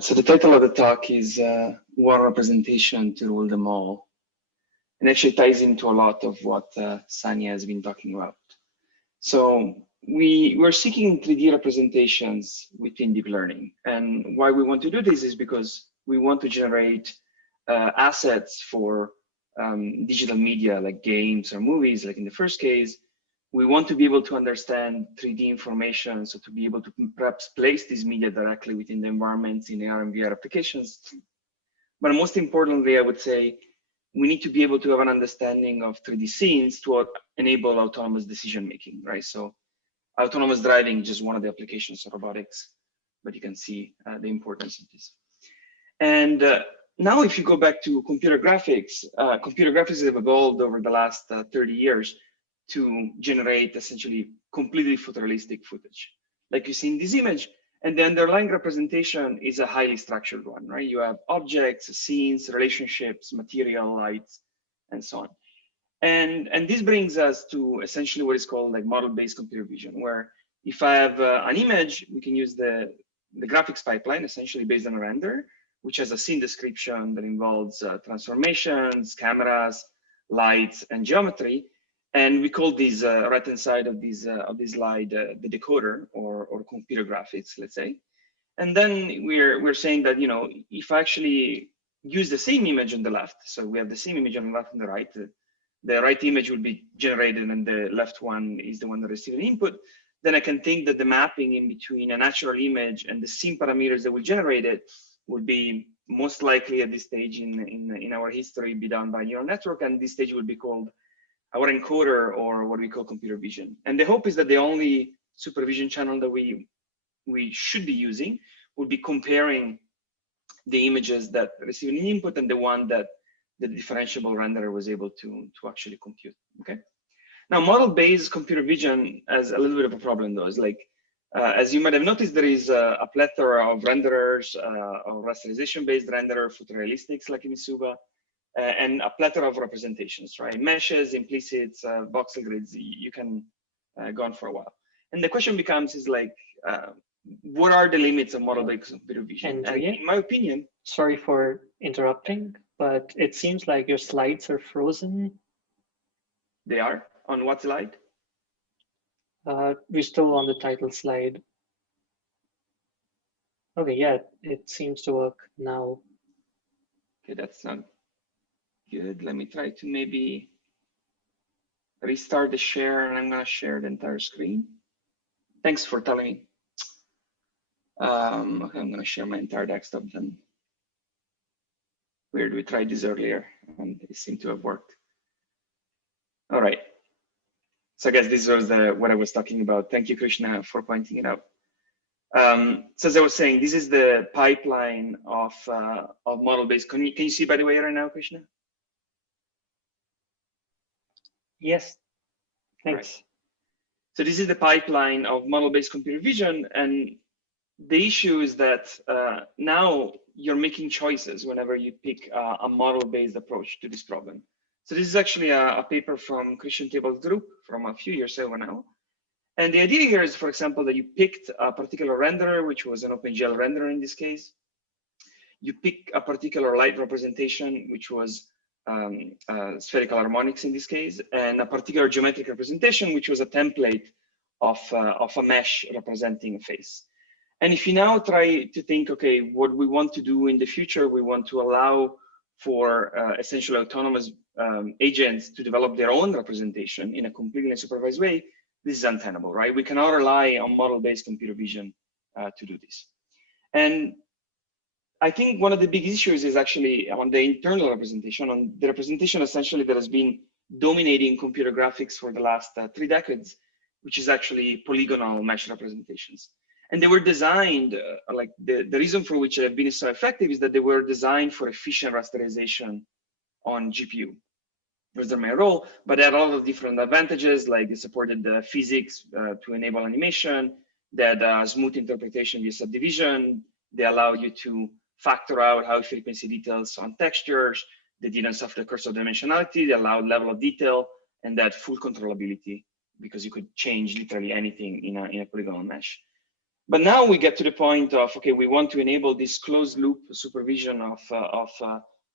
So the title of the talk is One Representation to Rule Them All. And actually ties into a lot of what Sanya has been talking about. So we're seeking 3D representations within deep learning. And why we want to do this is because we want to generate assets for digital media like games or movies, like in the first case. We want to be able to understand 3D information, so to be able to perhaps place this media directly within the environments in AR and VR applications. But most importantly, I would say, we need to be able to have an understanding of 3D scenes to enable autonomous decision-making, right? So autonomous driving is just one of the applications of robotics, but you can see the importance of this. And now if you go back to computer graphics have evolved over the last 30 years to generate essentially completely photorealistic footage. Like you see in this image, and the underlying representation is a highly structured one, right? You have objects, scenes, relationships, material, lights, and so on. And this brings us to essentially what is called like model-based computer vision, where if I have an image, we can use the graphics pipeline, essentially based on a render, which has a scene description that involves transformations, cameras, lights, and geometry. And we call this right-hand side of this slide the decoder or computer graphics, let's say. And then we're saying that, you know, if I actually use the same image on the left, so we have the same image on the left and the right image will be generated and the left one is the one that receives an input, then I can think that the mapping in between a natural image and the scene parameters that will generate it would be most likely at this stage in our history be done by neural network, and this stage would be called our encoder, or what we call computer vision. And the hope is that the only supervision channel that we should be using would be comparing the images that receive an input and the one that the differentiable renderer was able to actually compute, okay? Now, model-based computer vision has a little bit of a problem though. It's like, as you might have noticed, there is a plethora of renderers, or rasterization-based renderer, photorealistics like in Misuba, and a plethora of representations, right? Meshes, implicits, voxel grids, you can go on for a while. And the question becomes is like, what are the limits of model-based computer vision? Andrea, and in my opinion— sorry for interrupting, but it seems like your slides are frozen. They are? On what slide? We're still on the title slide. Okay, yeah, it seems to work now. Okay, that's not good. Let me try to maybe restart the share, and I'm gonna share the entire screen. Thanks for telling me. Okay, I'm gonna share my entire desktop then. Weird, we tried this earlier and it seemed to have worked. All right. So I guess this was what I was talking about. Thank you, Krishna, for pointing it out. So as I was saying, this is the pipeline of model-based. Can you see, by the way, right now, Krishna? Yes, thanks. Right. So this is the pipeline of model-based computer vision, and the issue is that now you're making choices whenever you pick a model-based approach to this problem. So this is actually a paper from Christian Table's group from a few years ago now. And the idea here is, for example, that you picked a particular renderer, which was an OpenGL renderer in this case. You pick a particular light representation, which was spherical harmonics in this case, and a particular geometric representation, which was a template of a mesh representing a face. And if you now try to think, okay, what we want to do in the future, we want to allow for essentially autonomous agents to develop their own representation in a completely unsupervised way, this is untenable, right? We cannot rely on model-based computer vision to do this. And I think one of the big issues is actually on the internal representation, on the representation essentially that has been dominating computer graphics for the last 3 decades, which is actually polygonal mesh representations. And they were designed, like the reason for which they've been so effective is that they were designed for efficient rasterization on GPU. Was their main role, but they had a lot of different advantages, like they supported the physics to enable animation, they had smooth interpretation via subdivision, they allow you to factor out high frequency details on textures, they didn't suffer the curse of dimensionality, they allowed level of detail, and that full controllability because you could change literally anything in a polygonal mesh. But now we get to the point of, okay, we want to enable this closed loop supervision of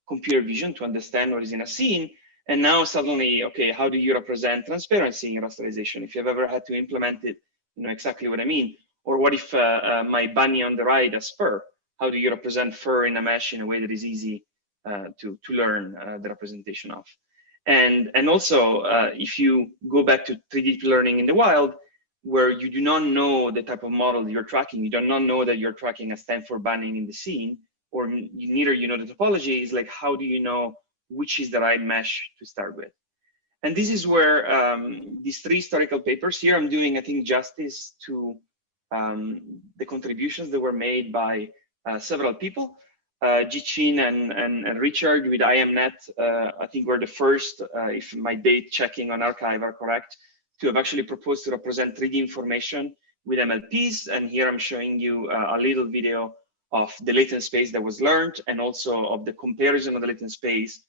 computer vision to understand what is in a scene. And now suddenly, okay, how do you represent transparency in rasterization? If you've ever had to implement it, you know exactly what I mean. Or what if my bunny on the right has fur? How do you represent fur in a mesh in a way that is easy to learn the representation of? And also, if you go back to 3D deep learning in the wild, where you do not know the type of model you're tracking, you do not know that you're tracking a Stanford bunny in the scene, or neither you know the topology, is like, how do you know which is the right mesh to start with? And this is where these 3 historical papers here, I'm doing, I think, justice to the contributions that were made by several people. Jichin and Richard with IMNet, I think were the first, if my date checking on archive are correct, to have actually proposed to represent 3D information with MLPs. And here I'm showing you a little video of the latent space that was learned, and also of the comparison of the latent space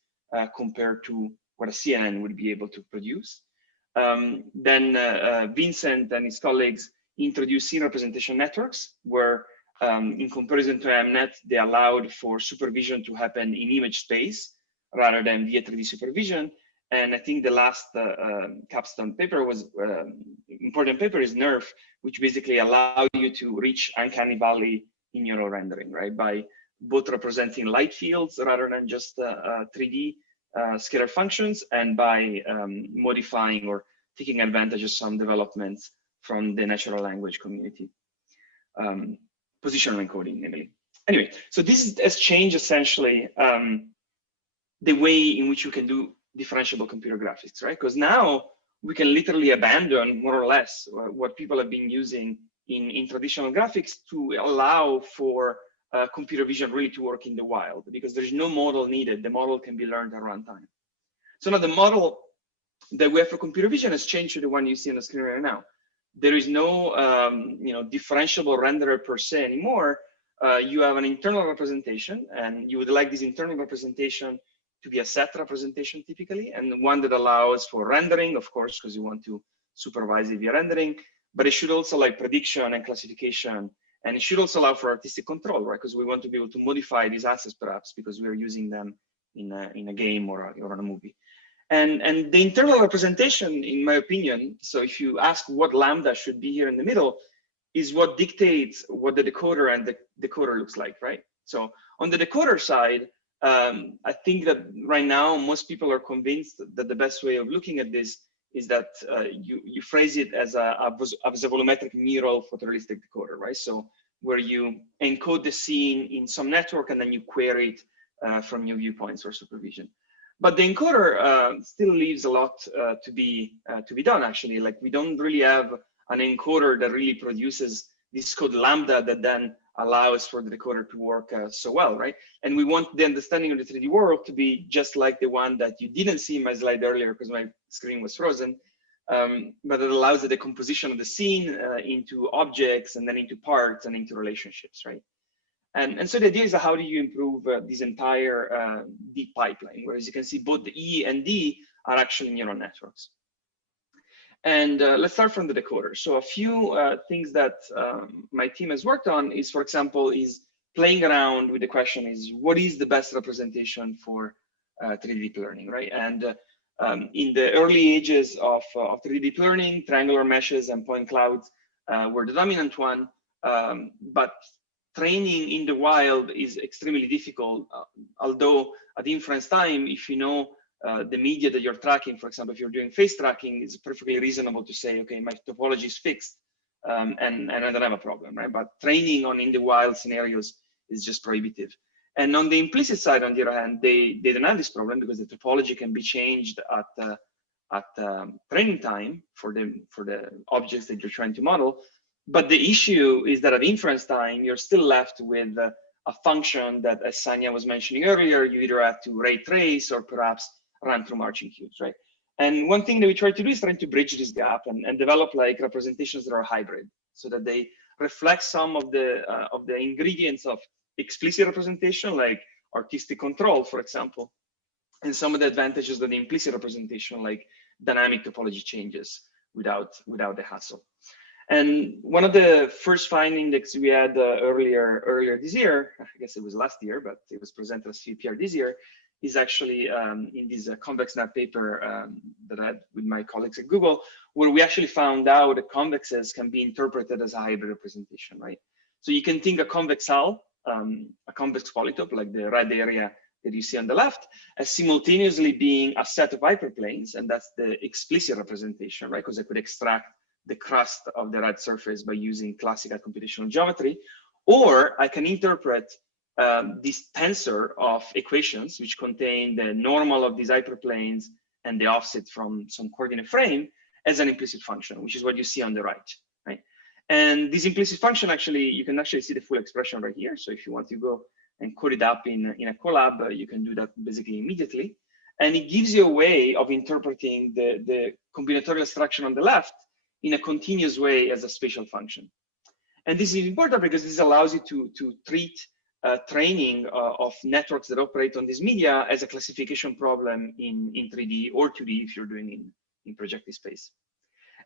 compared to what a CNN would be able to produce. Then Vincent and his colleagues introduced scene representation networks, where in comparison to IMNet, they allowed for supervision to happen in image space rather than via 3D supervision. And I think the last capstone paper was important paper is NERF, which basically allow you to reach uncanny valley in neural rendering, right? By both representing light fields rather than just 3D scalar functions, and by modifying or taking advantage of some developments from the natural language community. Positional encoding, namely. Anyway, so this has changed essentially the way in which you can do differentiable computer graphics, right? Because now we can literally abandon more or less what people have been using in traditional graphics to allow for computer vision really to work in the wild, because there's no model needed. The model can be learned at runtime. So now the model that we have for computer vision has changed to the one you see on the screen right now. There is no differentiable renderer per se anymore. You have an internal representation, and you would like this internal representation to be a set representation typically, and one that allows for rendering, of course, because you want to supervise it via rendering, but it should also like prediction and classification, and it should also allow for artistic control, right? Because we want to be able to modify these assets perhaps because we are using them in a game or in a movie. And the internal representation, in my opinion, so if you ask what lambda should be here in the middle, is what dictates what the decoder and the decoder looks like, right? So on the decoder side, I think that right now most people are convinced that the best way of looking at this is that you phrase it as a volumetric neural photorealistic decoder, right? So where you encode the scene in some network and then you query it from new viewpoints or supervision. But the encoder still leaves a lot to be done, actually. Like, we don't really have an encoder that really produces this code lambda that then allows for the decoder to work so well, right? And we want the understanding of the 3D world to be just like the one that you didn't see in my slide earlier because my screen was frozen, but it allows the decomposition of the scene into objects and then into parts and into relationships, right? And so the idea is how do you improve this entire deep pipeline, whereas you can see both the E and D are actually neural networks. And let's start from the decoder. So a few things that my team has worked on is, for example, is playing around with the question is, what is the best representation for 3D deep learning, right? And in the early ages of 3D deep learning, triangular meshes and point clouds were the dominant one, but training in the wild is extremely difficult, although at inference time, if you know the media that you're tracking, for example, if you're doing face tracking, it's perfectly reasonable to say, okay, my topology is fixed and I don't have a problem, right? But training on in the wild scenarios is just prohibitive. And on the implicit side, on the other hand, they don't have this problem because the topology can be changed at training time for the objects that you're trying to model. But the issue is that at inference time, you're still left with a function that, as Sanya was mentioning earlier, you either have to ray trace or perhaps run through marching queues, right? And one thing that we try to do is trying to bridge this gap and develop like representations that are hybrid, so that they reflect some of the ingredients of explicit representation, like artistic control, for example, and some of the advantages of the implicit representation, like dynamic topology changes without the hassle. And one of the first findings that we had earlier this year, I guess it was last year, but it was presented as CPR this year, is actually in this ConvexNet paper that I had with my colleagues at Google, where we actually found out that convexes can be interpreted as a hybrid representation, right? So you can think a convex hull, a convex polytope, like the red area that you see on the left, as simultaneously being a set of hyperplanes, and that's the explicit representation, right? Because I could extract the crust of the red surface by using classical computational geometry, or I can interpret this tensor of equations which contain the normal of these hyperplanes and the offset from some coordinate frame as an implicit function, which is what you see on the right? And this implicit function, actually, you can actually see the full expression right here. So if you want to go and code it up in a Colab, you can do that basically immediately. And it gives you a way of interpreting the combinatorial instruction on the left in a continuous way as a spatial function. And this is important because this allows you to treat training of networks that operate on this media as a classification problem in 3D or 2D if you're doing in projective space.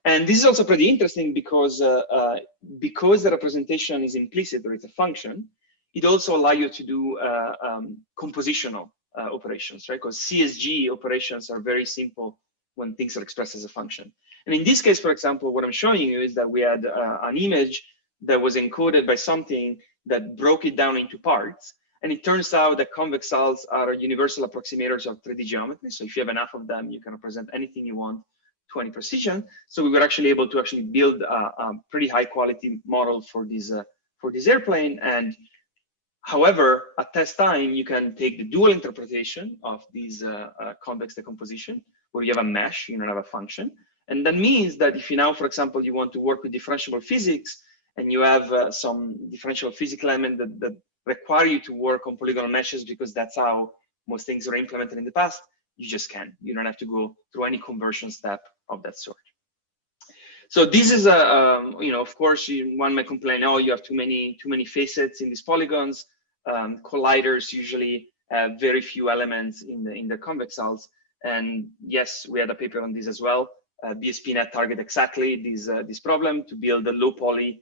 And this is also pretty interesting because the representation is implicit or it's a function, it also allows you to do compositional operations, right? Because CSG operations are very simple when things are expressed as a function. And in this case, for example, what I'm showing you is that we had an image that was encoded by something that broke it down into parts. And it turns out that convex hulls are universal approximators of 3D geometry. So if you have enough of them, you can represent anything you want to any precision. So we were actually able to actually build a pretty high quality model for this airplane. And however, at test time, you can take the dual interpretation of these convex decomposition, where you have a mesh, you don't have a function. And that means that if you now, for example, you want to work with differentiable physics, and you have some differential physical element that require you to work on polygonal meshes because that's how most things are implemented in the past, you just can. You don't have to go through any conversion step of that sort. So this is of course, one may complain, oh, you have too many facets in these polygons. Colliders usually have very few elements in the convex hulls. And yes, we had a paper on this as well. BSPNet target exactly this problem to build a low poly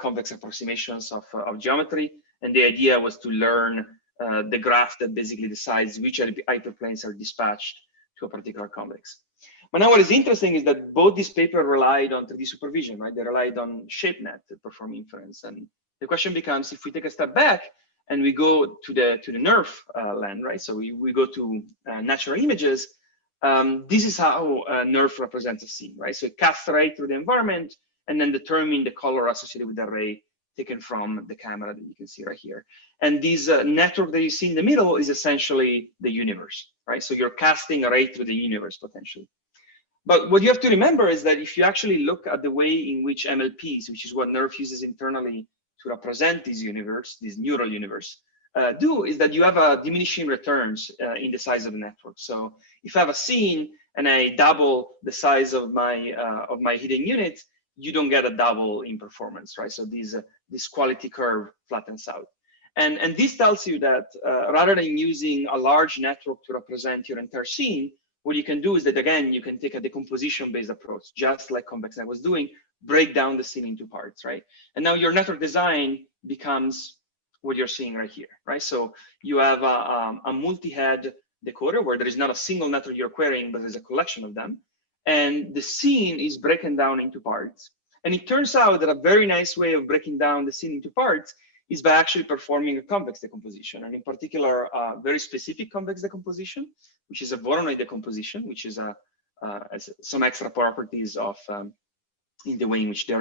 convex approximations of geometry. And the idea was to learn the graph that basically decides which hyperplanes are dispatched to a particular convex. But now what is interesting is that both these papers relied on 3D supervision, right? They relied on ShapeNet to perform inference. And the question becomes, if we take a step back and we go to the NERF land, right? So we go to natural images. This is how NERF represents a scene, right? So it casts a ray through the environment and then determine the color associated with the ray taken from the camera that you can see right here. And this network that you see in the middle is essentially the universe, right? So you're casting a ray through the universe potentially. But what you have to remember is that if you actually look at the way in which MLPs, which is what NERF uses internally to represent this universe, this neural universe, is that you have a diminishing returns in the size of the network. So if I have a scene and I double the size of my hidden unit, you don't get a double in performance, right? So this quality curve flattens out. And this tells you that rather than using a large network to represent your entire scene, what you can do is that, again, you can take a decomposition-based approach, just like ConvexNet was doing, break down the scene into parts, right? And now your network design becomes what you're seeing right here, right? So you have a multi-head decoder where there is not a single network you're querying, but there's a collection of them. And the scene is broken down into parts. And it turns out that a very nice way of breaking down the scene into parts is by actually performing a convex decomposition, and in particular, very specific convex decomposition, which is a Boronoid decomposition, which is some extra properties of in the way in which they're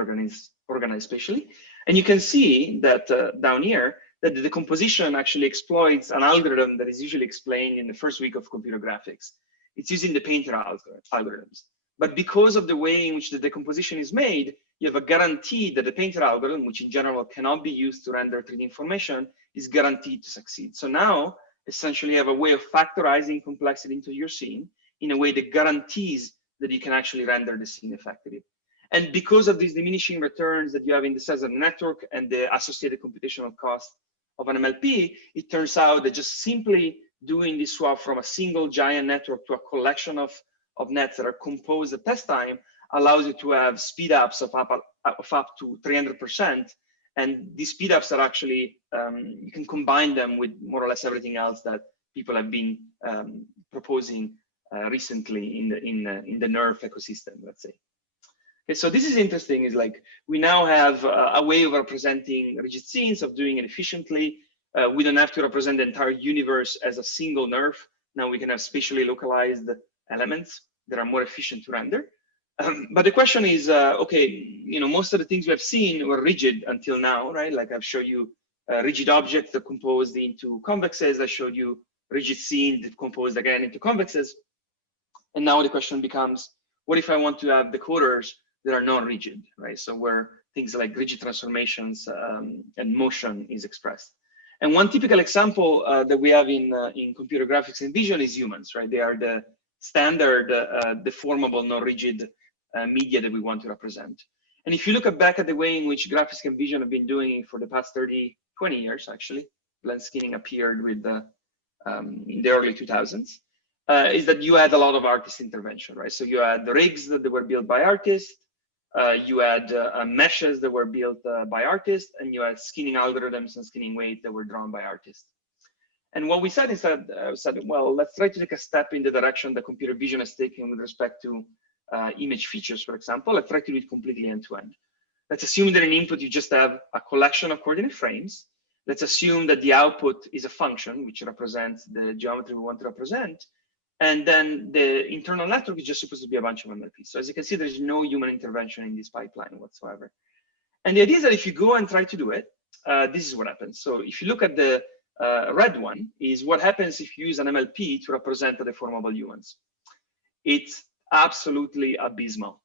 organized spatially. And you can see that down here, that the decomposition actually exploits an algorithm that is usually explained in the first week of computer graphics. It's using the painter algorithms. But because of the way in which the decomposition is made, you have a guarantee that the painter algorithm, which in general cannot be used to render 3D information, is guaranteed to succeed. So now, essentially, you have a way of factorizing complexity into your scene in a way that guarantees that you can actually render the scene effectively. And because of these diminishing returns that you have in the size of the network and the associated computational cost of an MLP, it turns out that just simply doing this swap from a single giant network to a collection of nets that are composed at test time allows you to have speed ups of up to 300%. And these speed ups are actually, you can combine them with more or less everything else that people have been proposing recently in the nerve ecosystem, let's say. Okay, so this is interesting, is like we now have a way of representing rigid scenes, of doing it efficiently. We don't have to represent the entire universe as a single nerve. Now we can have spatially localized elements that are more efficient to render. But the question is, okay, you know, most of the things we have seen were rigid until now, right? Like I've showed you rigid objects that composed into convexes. I showed you rigid scene that composed again into convexes. And now the question becomes, what if I want to have decoders that are non-rigid, right? So where things like rigid transformations and motion is expressed. And one typical example that we have in computer graphics and vision is humans, right? They are the standard deformable, non-rigid media that we want to represent. And if you look back at the way in which graphics and vision have been doing it for the past 30, 20 years, actually, blend skinning appeared with in the early 2000s, is that you had a lot of artist intervention, right? So you had the rigs that were built by artists, you had meshes that were built by artists, and you had skinning algorithms and skinning weight that were drawn by artists. And what we said instead, well, let's try to take a step in the direction that computer vision is taking with respect to image features, for example. Let's try to do it completely end-to-end. Let's assume that in input, you just have a collection of coordinate frames. Let's assume that the output is a function, which represents the geometry we want to represent. And then the internal network is just supposed to be a bunch of MLPs. So as you can see, there's no human intervention in this pipeline whatsoever. And the idea is that if you go and try to do it, this is what happens. So if you look at the red one, is what happens if you use an MLP to represent the deformable humans. It's absolutely abysmal.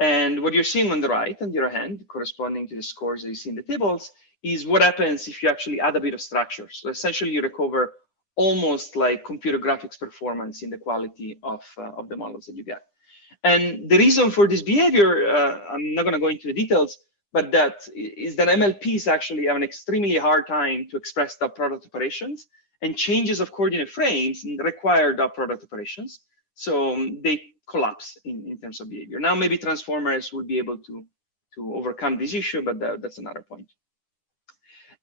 And what you're seeing on the right, on the other hand, corresponding to the scores that you see in the tables, is what happens if you actually add a bit of structure. So essentially you recover almost like computer graphics performance in the quality of the models that you get. And the reason for this behavior, I'm not going to go into the details, but that is that MLPs actually have an extremely hard time to express dot product operations, and changes of coordinate frames require dot product operations. So they collapse in terms of behavior. Now maybe transformers would be able to overcome this issue, but that's another point.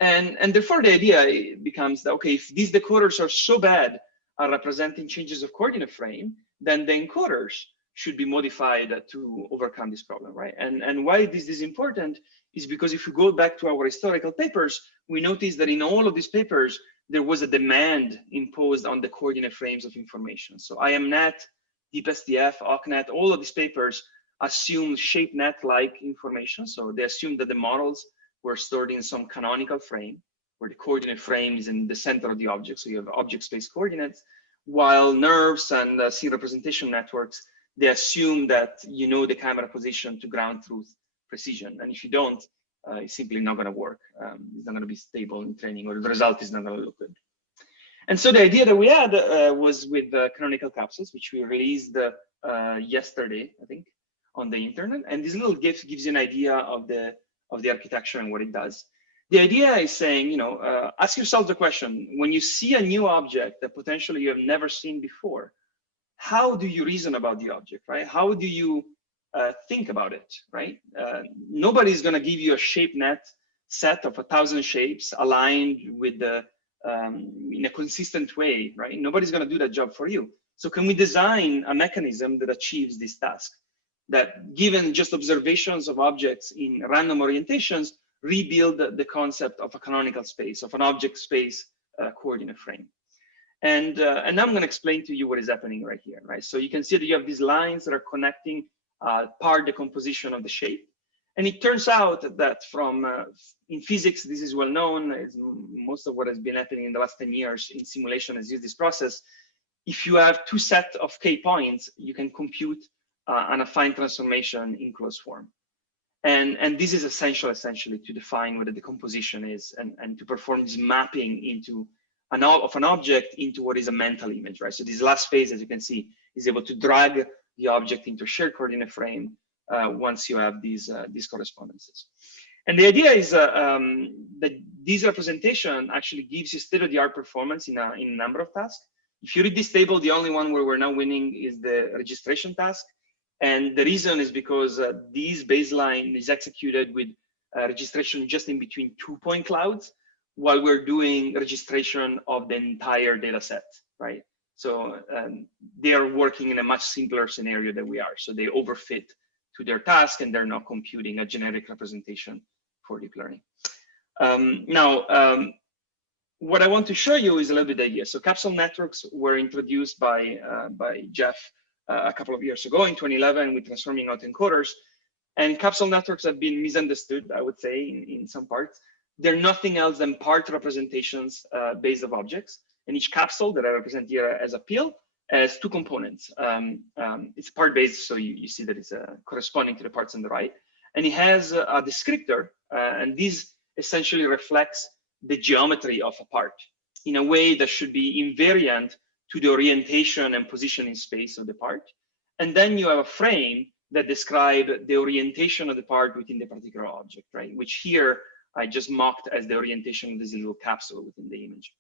And therefore the idea becomes that, okay, if these decoders are so bad at representing changes of coordinate frame, then the encoders should be modified to overcome this problem, right? And why this is important is because if you go back to our historical papers, we notice that in all of these papers, there was a demand imposed on the coordinate frames of information. So IMNet, DeepSDF, OCNet, all of these papers assume ShapeNet-like information. So they assume that the models were stored in some canonical frame, where the coordinate frame is in the center of the object. So you have object space coordinates, while nerves and scene representation networks, they assume that you know the camera position to ground truth precision. And if you don't, it's simply not going to work. It's not going to be stable in training, or the result is not going to look good. And so the idea that we had was with Canonical Capsules, which we released yesterday, I think, on the internet. And this little GIF gives you an idea of the architecture and what it does. The idea is saying, you know, ask yourself the question, when you see a new object that potentially you have never seen before, how do you reason about the object, right? How do you think about it, right? Nobody's going to give you a shape net set of 1,000 shapes aligned with the in a consistent way, right? Nobody's going to do that job for you. So can we design a mechanism that achieves this task, that given just observations of objects in random orientations, rebuild the concept of a canonical space, of an object space coordinate frame? And now I'm going to explain to you what is happening right here, right? So you can see that you have these lines that are connecting part decomposition of the shape. And it turns out that from in physics, this is well known. Most of what has been happening in the last 10 years in simulation has used this process. If you have two sets of k points, you can compute an affine transformation in closed form. And this is essentially to define what the decomposition is, and to perform this mapping into an object into what is a mental image, right? So this last phase, as you can see, is able to drag the object into a shared coordinate frame once you have these correspondences. And the idea is that this representation actually gives you state-of-the-art performance in a number of tasks. If you read this table, the only one where we're now winning is the registration task. And the reason is because this baseline is executed with registration just in between 2 point clouds, while we're doing registration of the entire data set, right? So they are working in a much simpler scenario than we are. So they overfit to their task, and they're not computing a generic representation for deep learning. What I want to show you is a little bit the idea. So capsule networks were introduced by Jeff a couple of years ago in 2011 with transforming autoencoders. And capsule networks have been misunderstood, I would say, in some parts. They're nothing else than part representations based of objects. And each capsule that I represent here as a pill has 2 components. It's part-based, so you see that it's corresponding to the parts on the right. And it has a descriptor, and this essentially reflects the geometry of a part in a way that should be invariant to the orientation and position in space of the part. And then you have a frame that describe the orientation of the part within the particular object, right? Which here I just mocked as the orientation of this little capsule within the image.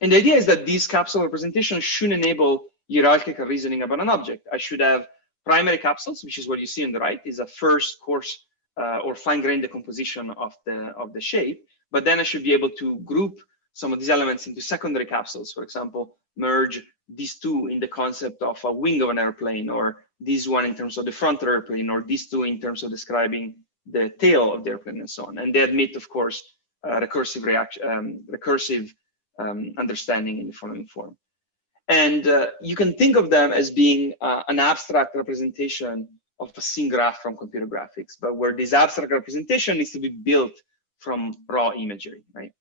And the idea is that these capsule representations should enable hierarchical reasoning about an object. I should have primary capsules, which is what you see on the right, is a first coarse or fine-grained decomposition of the shape. But then I should be able to group some of these elements into secondary capsules. For example, merge these 2 in the concept of a wing of an airplane, or this one in terms of the front of the airplane, or these 2 in terms of describing the tail of the airplane, and so on. And they admit, of course, recursive understanding in the following form. And you can think of them as being an abstract representation of a scene graph from computer graphics, but where this abstract representation needs to be built from raw imagery, right?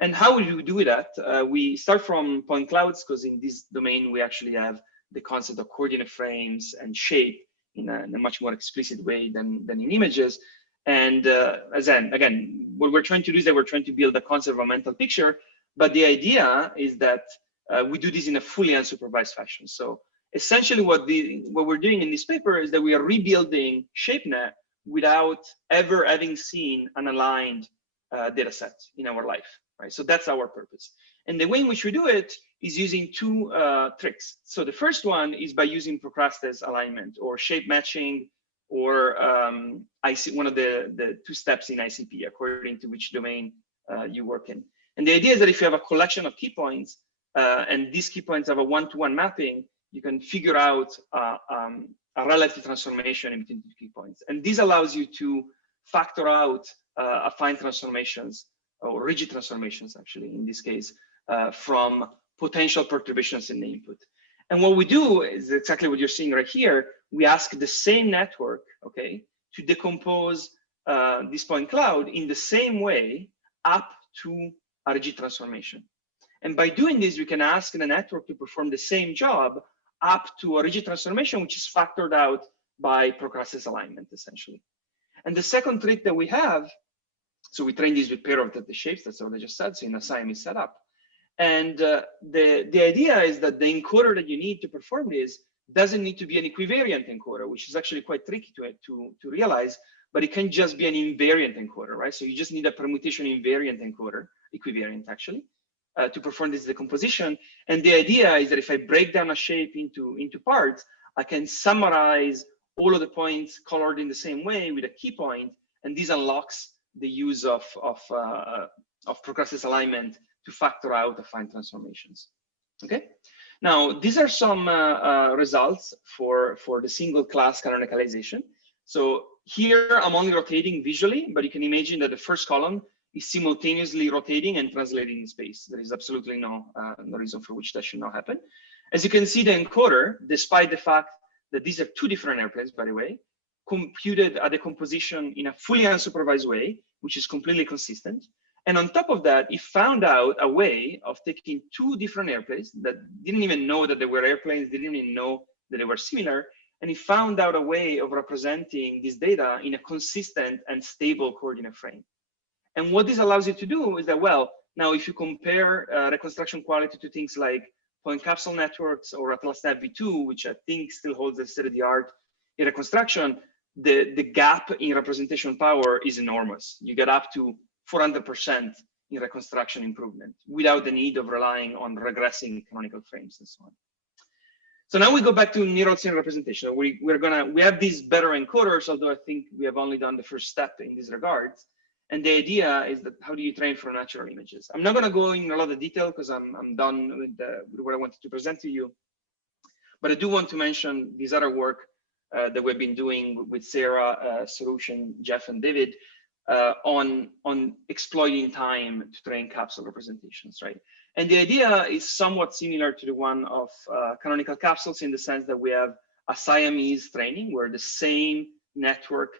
And how will you do that? We start from point clouds, because in this domain, we actually have the concept of coordinate frames and shape in a much more explicit way than in images. And again, what we're trying to do is that we're trying to build a concept of a mental picture, but the idea is that we do this in a fully unsupervised fashion. So essentially what we're doing in this paper is that we are rebuilding ShapeNet without ever having seen an aligned data set in our life, right? So that's our purpose. And the way in which we do it is using 2 tricks. So the first one is by using Procrastes alignment or shape matching, or one of the 2 steps in ICP, according to which domain you work in. And the idea is that if you have a collection of key points, and these key points have a 1-to-1 mapping, you can figure out a relative transformation in between the key points. And this allows you to factor out affine transformations, or rigid transformations, actually, in this case, from potential perturbations in the input. And what we do is exactly what you're seeing right here. We ask the same network, okay, to decompose this point cloud in the same way up to a rigid transformation. And by doing this, we can ask the network to perform the same job up to a rigid transformation, which is factored out by Procrastes alignment, essentially. And the second trick that we have, so we train this with pair of the shapes, that's what I just said, so in a SIM is set up. And the idea is that the encoder that you need to perform this doesn't need to be an equivariant encoder, which is actually quite tricky to realize, but it can just be an invariant encoder, right? So you just need a permutation invariant encoder, equivariant actually, to perform this decomposition. And the idea is that if I break down a shape into parts, I can summarize all of the points colored in the same way with a key point, and this unlocks the use of Procrastes alignment to factor out affine transformations. Okay. Now these are some results for the single class canonicalization. So here I'm only rotating visually, but you can imagine that the first column is simultaneously rotating and translating in space. There is absolutely no reason for which that should not happen. As you can see, the encoder, despite the fact that these are 2 different airplanes, by the way, computed a decomposition in a fully unsupervised way, which is completely consistent. And on top of that, it found out a way of taking 2 different airplanes that didn't even know that they were airplanes, didn't even know that they were similar. And it found out a way of representing this data in a consistent and stable coordinate frame. And what this allows you to do is that, well, now if you compare reconstruction quality to things like point capsule networks or AtlasNet v2, which I think still holds the state of the art in reconstruction, the gap in representation power is enormous. You get up to 400% in reconstruction improvement without the need of relying on regressing canonical frames and so on. So now we go back to neural scene representation. We have these better encoders, although I think we have only done the first step in these regards. And the idea is that how do you train for natural images? I'm not going to go in a lot of detail because I'm done with what I wanted to present to you. But I do want to mention this other work that we've been doing with Sarah, Solution, Jeff, and David on exploiting time to train capsule representations, right? And the idea is somewhat similar to the one of canonical capsules in the sense that we have a Siamese training where the same network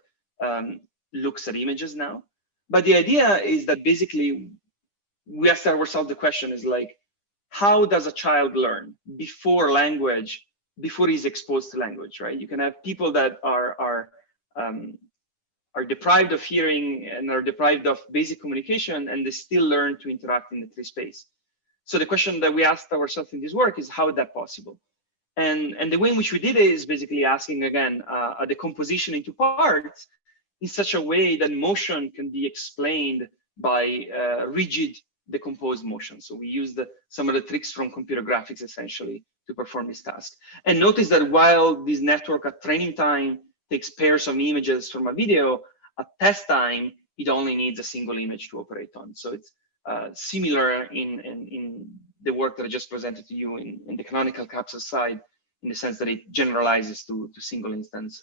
looks at images now. But the idea is that basically we ask ourselves the question is like, how does a child learn before language, before he's exposed to language, right? You can have people that are deprived of hearing and are deprived of basic communication, and they still learn to interact in the 3 space. So the question that we asked ourselves in this work is how is that possible? And the way in which we did it is basically asking again a decomposition into parts in such a way that motion can be explained by rigid decomposed motion. So we used some of the tricks from computer graphics essentially to perform this task. And notice that while this network at training time takes pairs of images from a video, at test time, it only needs a single image to operate on. So it's similar in the work that I just presented to you in the canonical capsule side, in the sense that it generalizes to single instance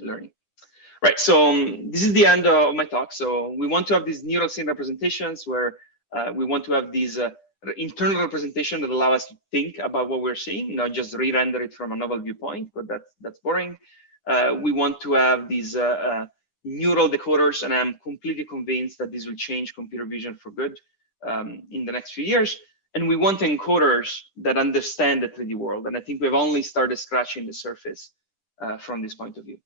learning. Right, so this is the end of my talk. So we want to have these neural scene representations where we want to have these internal representation that allow us to think about what we're seeing, not just re-render it from a novel viewpoint, but that's boring. We want to have these neural decoders, and I'm completely convinced that this will change computer vision for good in the next few years. And we want encoders that understand the 3D world. And I think we've only started scratching the surface from this point of view.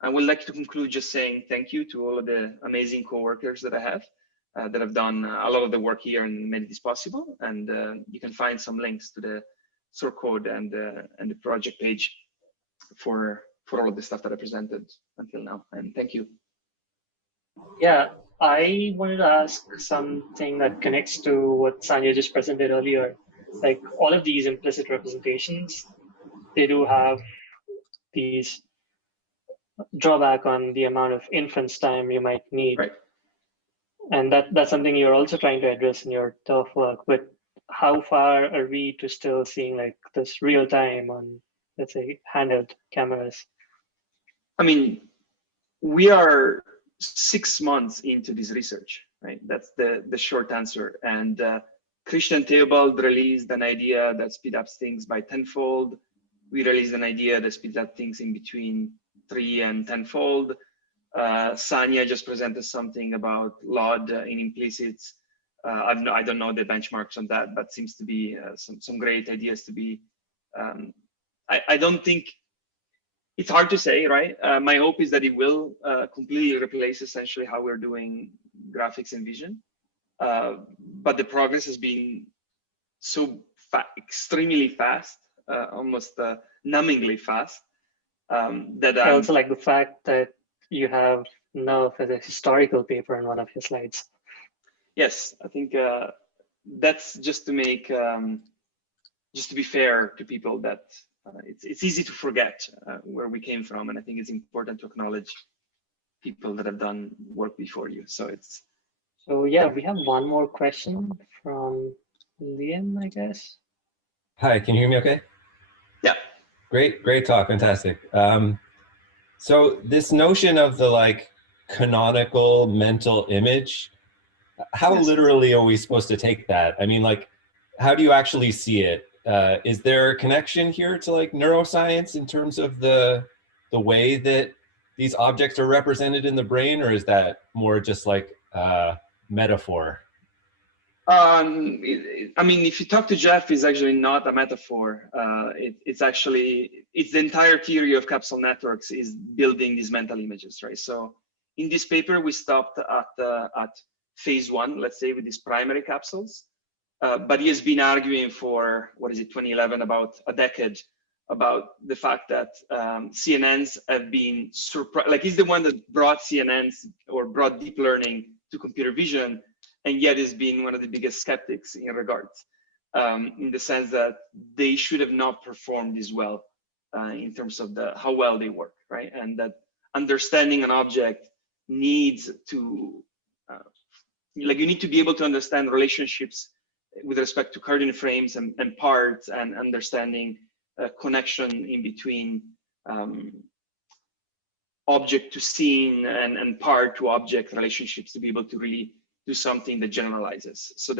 I would like to conclude just saying thank you to all of the amazing coworkers that I have that have done a lot of the work here and made this possible. And you can find some links to the source code and the project page for all of the stuff that I presented until now. And thank you. Yeah, I wanted to ask something that connects to what Sanya just presented earlier. Like all of these implicit representations, they do have these drawback on the amount of inference time you might need. Right. And that's something you're also trying to address in your turf work. But how far are we to still seeing like this real time on, let's say, handheld cameras? I mean, we are 6 months into this research, right? That's the short answer. And Christian Theobald released an idea that speed up things by tenfold. We released an idea that speeds up things in between 3 and tenfold. Sanya just presented something about LOD in implicits. I don't know the benchmarks on that, but seems to be some great ideas to be. I don't think, it's hard to say, right? My hope is that it will completely replace essentially how we're doing graphics and vision. But the progress has been so extremely fast, almost numbingly fast. That I also like the fact that you have Nerve as a historical paper in one of your slides. Yes, I think that's just to make, just to be fair to people that it's easy to forget where we came from. And I think it's important to acknowledge people that have done work before you. So it's. So yeah, we have one more question from Liam, I guess. Hi, can you hear me okay? Yeah. Great talk, fantastic. So this notion of the like canonical mental image, how Yes. literally are we supposed to take that? I mean, like, how do you actually see it? Is there a connection here to like neuroscience in terms of the way that these objects are represented in the brain, or is that more just like metaphor? I mean, if you talk to Jeff, it's actually not a metaphor. It's the entire theory of capsule networks is building these mental images, right? So in this paper, we stopped at phase 1, let's say, with these primary capsules. But he has been arguing for, 2011, about a decade, about the fact that CNNs have been surprised. Like, he's the one that brought CNNs or brought deep learning to computer vision, and yet has been one of the biggest skeptics in regards. in the sense that they should have not performed as well in terms of how well they work, right? And that understanding an object needs to, you need to be able to understand relationships with respect to coordinate frames and parts, and understanding connection in between object to scene and part to object relationships to be able to really do something that generalizes. So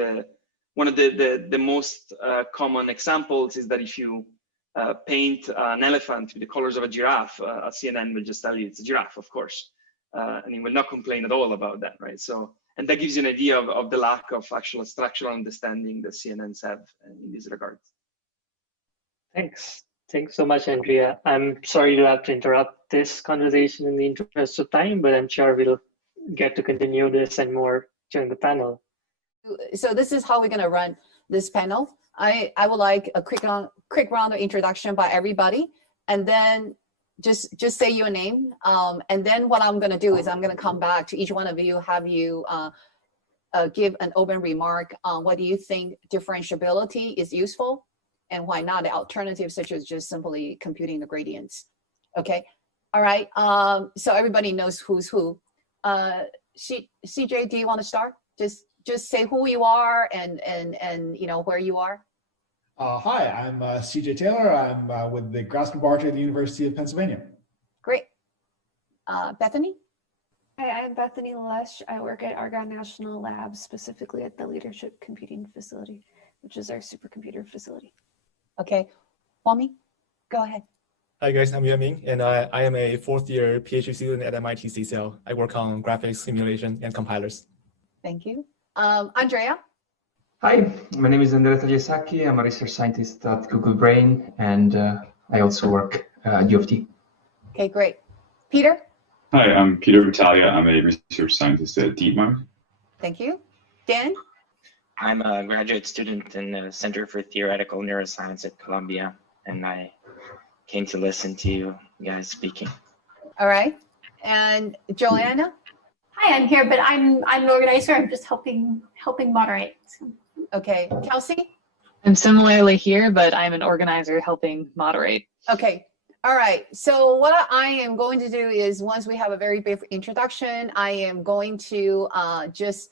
one of the most common examples is that if you paint an elephant with the colors of a giraffe, a CNN will just tell you it's a giraffe, of course, and it will not complain at all about that, right? So, and that gives you an idea of the lack of actual structural understanding that CNNs have in this regard. Thanks. Thanks so much, Andrea. I'm sorry to have to interrupt this conversation in the interest of time, but I'm sure we'll get to continue this and more during the panel. So this is how we're going to run this panel. I would like a quick round of introduction by everybody, and then just say your name. And then what I'm going to do is I'm going to come back to each one of you, have you give an open remark on what do you think differentiability is useful and why not the alternatives such as just simply computing the gradients. Okay. All right. So everybody knows who's who. CJ, do you want to start? Just say who you are and you know where you are. Hi, I'm CJ Taylor. I'm with the Grasp Laboratory at the University of Pennsylvania. Great. Bethany? Hi, I'm Bethany Lesh. I work at Argonne National Lab, specifically at the Leadership Computing Facility, which is our supercomputer facility. Okay. Kwame, go ahead. Hi guys, I'm Yueming, and I am a fourth-year PhD student at MIT CCL. I work on graphics simulation and compilers. Thank you. Andrea? Hi, my name is Andrea Tagliasacchi. I'm a research scientist at Google Brain, and I also work at U of T. Okay, great. Peter? Hi, I'm Peter Battaglia. I'm a research scientist at DeepMind. Thank you. Dan? I'm a graduate student in the Center for Theoretical Neuroscience at Columbia, and I came to listen to you guys speaking. All right. And Joanna? Hi, I'm here, but I'm an organizer. I'm just helping moderate. Okay. Kelsey? I'm similarly here, but I'm an organizer helping moderate. Okay. All right. So what I am going to do is once we have a very brief introduction, I am going to just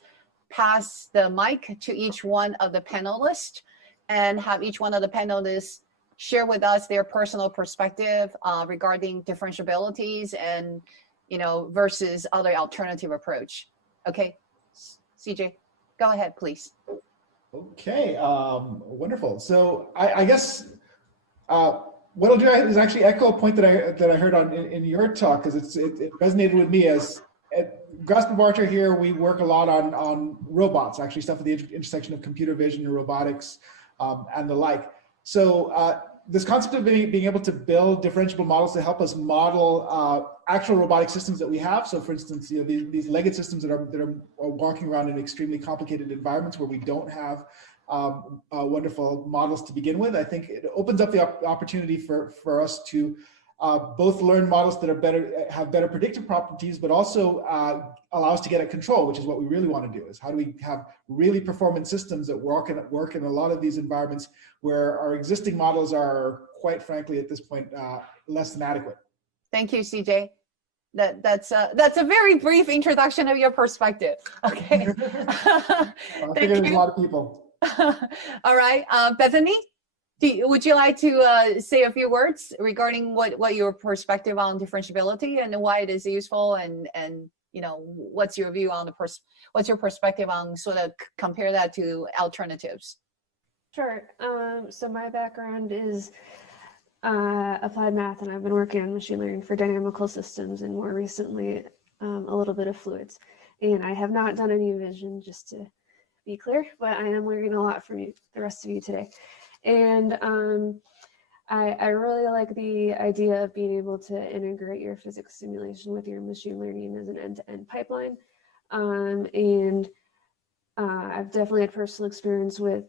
pass the mic to each one of the panelists and have each one of the panelists share with us their personal perspective regarding differentiabilities and, you know, versus other alternative approach. Okay, CJ, go ahead, please. Okay, wonderful. So I guess what I'll do is actually echo a point that I heard in your talk, because it resonated with me. As at Grasp Laboratory here, we work a lot on robots, actually stuff at the intersection of computer vision and robotics and the like. So this concept of being able to build differentiable models to help us model actual robotic systems that we have. So for instance, you know, these legged systems that are walking around in extremely complicated environments where we don't have wonderful models to begin with. I think it opens up the opportunity for us to both learn models that have better predictive properties, but also allow us to get at control, which is what we really want to do. Is how do we have really performant systems that work in a lot of these environments where our existing models are, quite frankly, at this point, less than adequate. Thank you, CJ. That's a very brief introduction of your perspective. Okay. I figure there's a lot of people. All right, Bethany, would you like to say a few words regarding what your perspective on differentiability and why it is useful, and you know, what's your view on what's your perspective on sort of compare that to alternatives? Sure. So my background is applied math, and I've been working on machine learning for dynamical systems, and more recently a little bit of fluids. And I have not done any vision, just to be clear, but I am learning a lot from you, the rest of you today. And I really like the idea of being able to integrate your physics simulation with your machine learning as an end-to-end pipeline. And I've definitely had personal experience with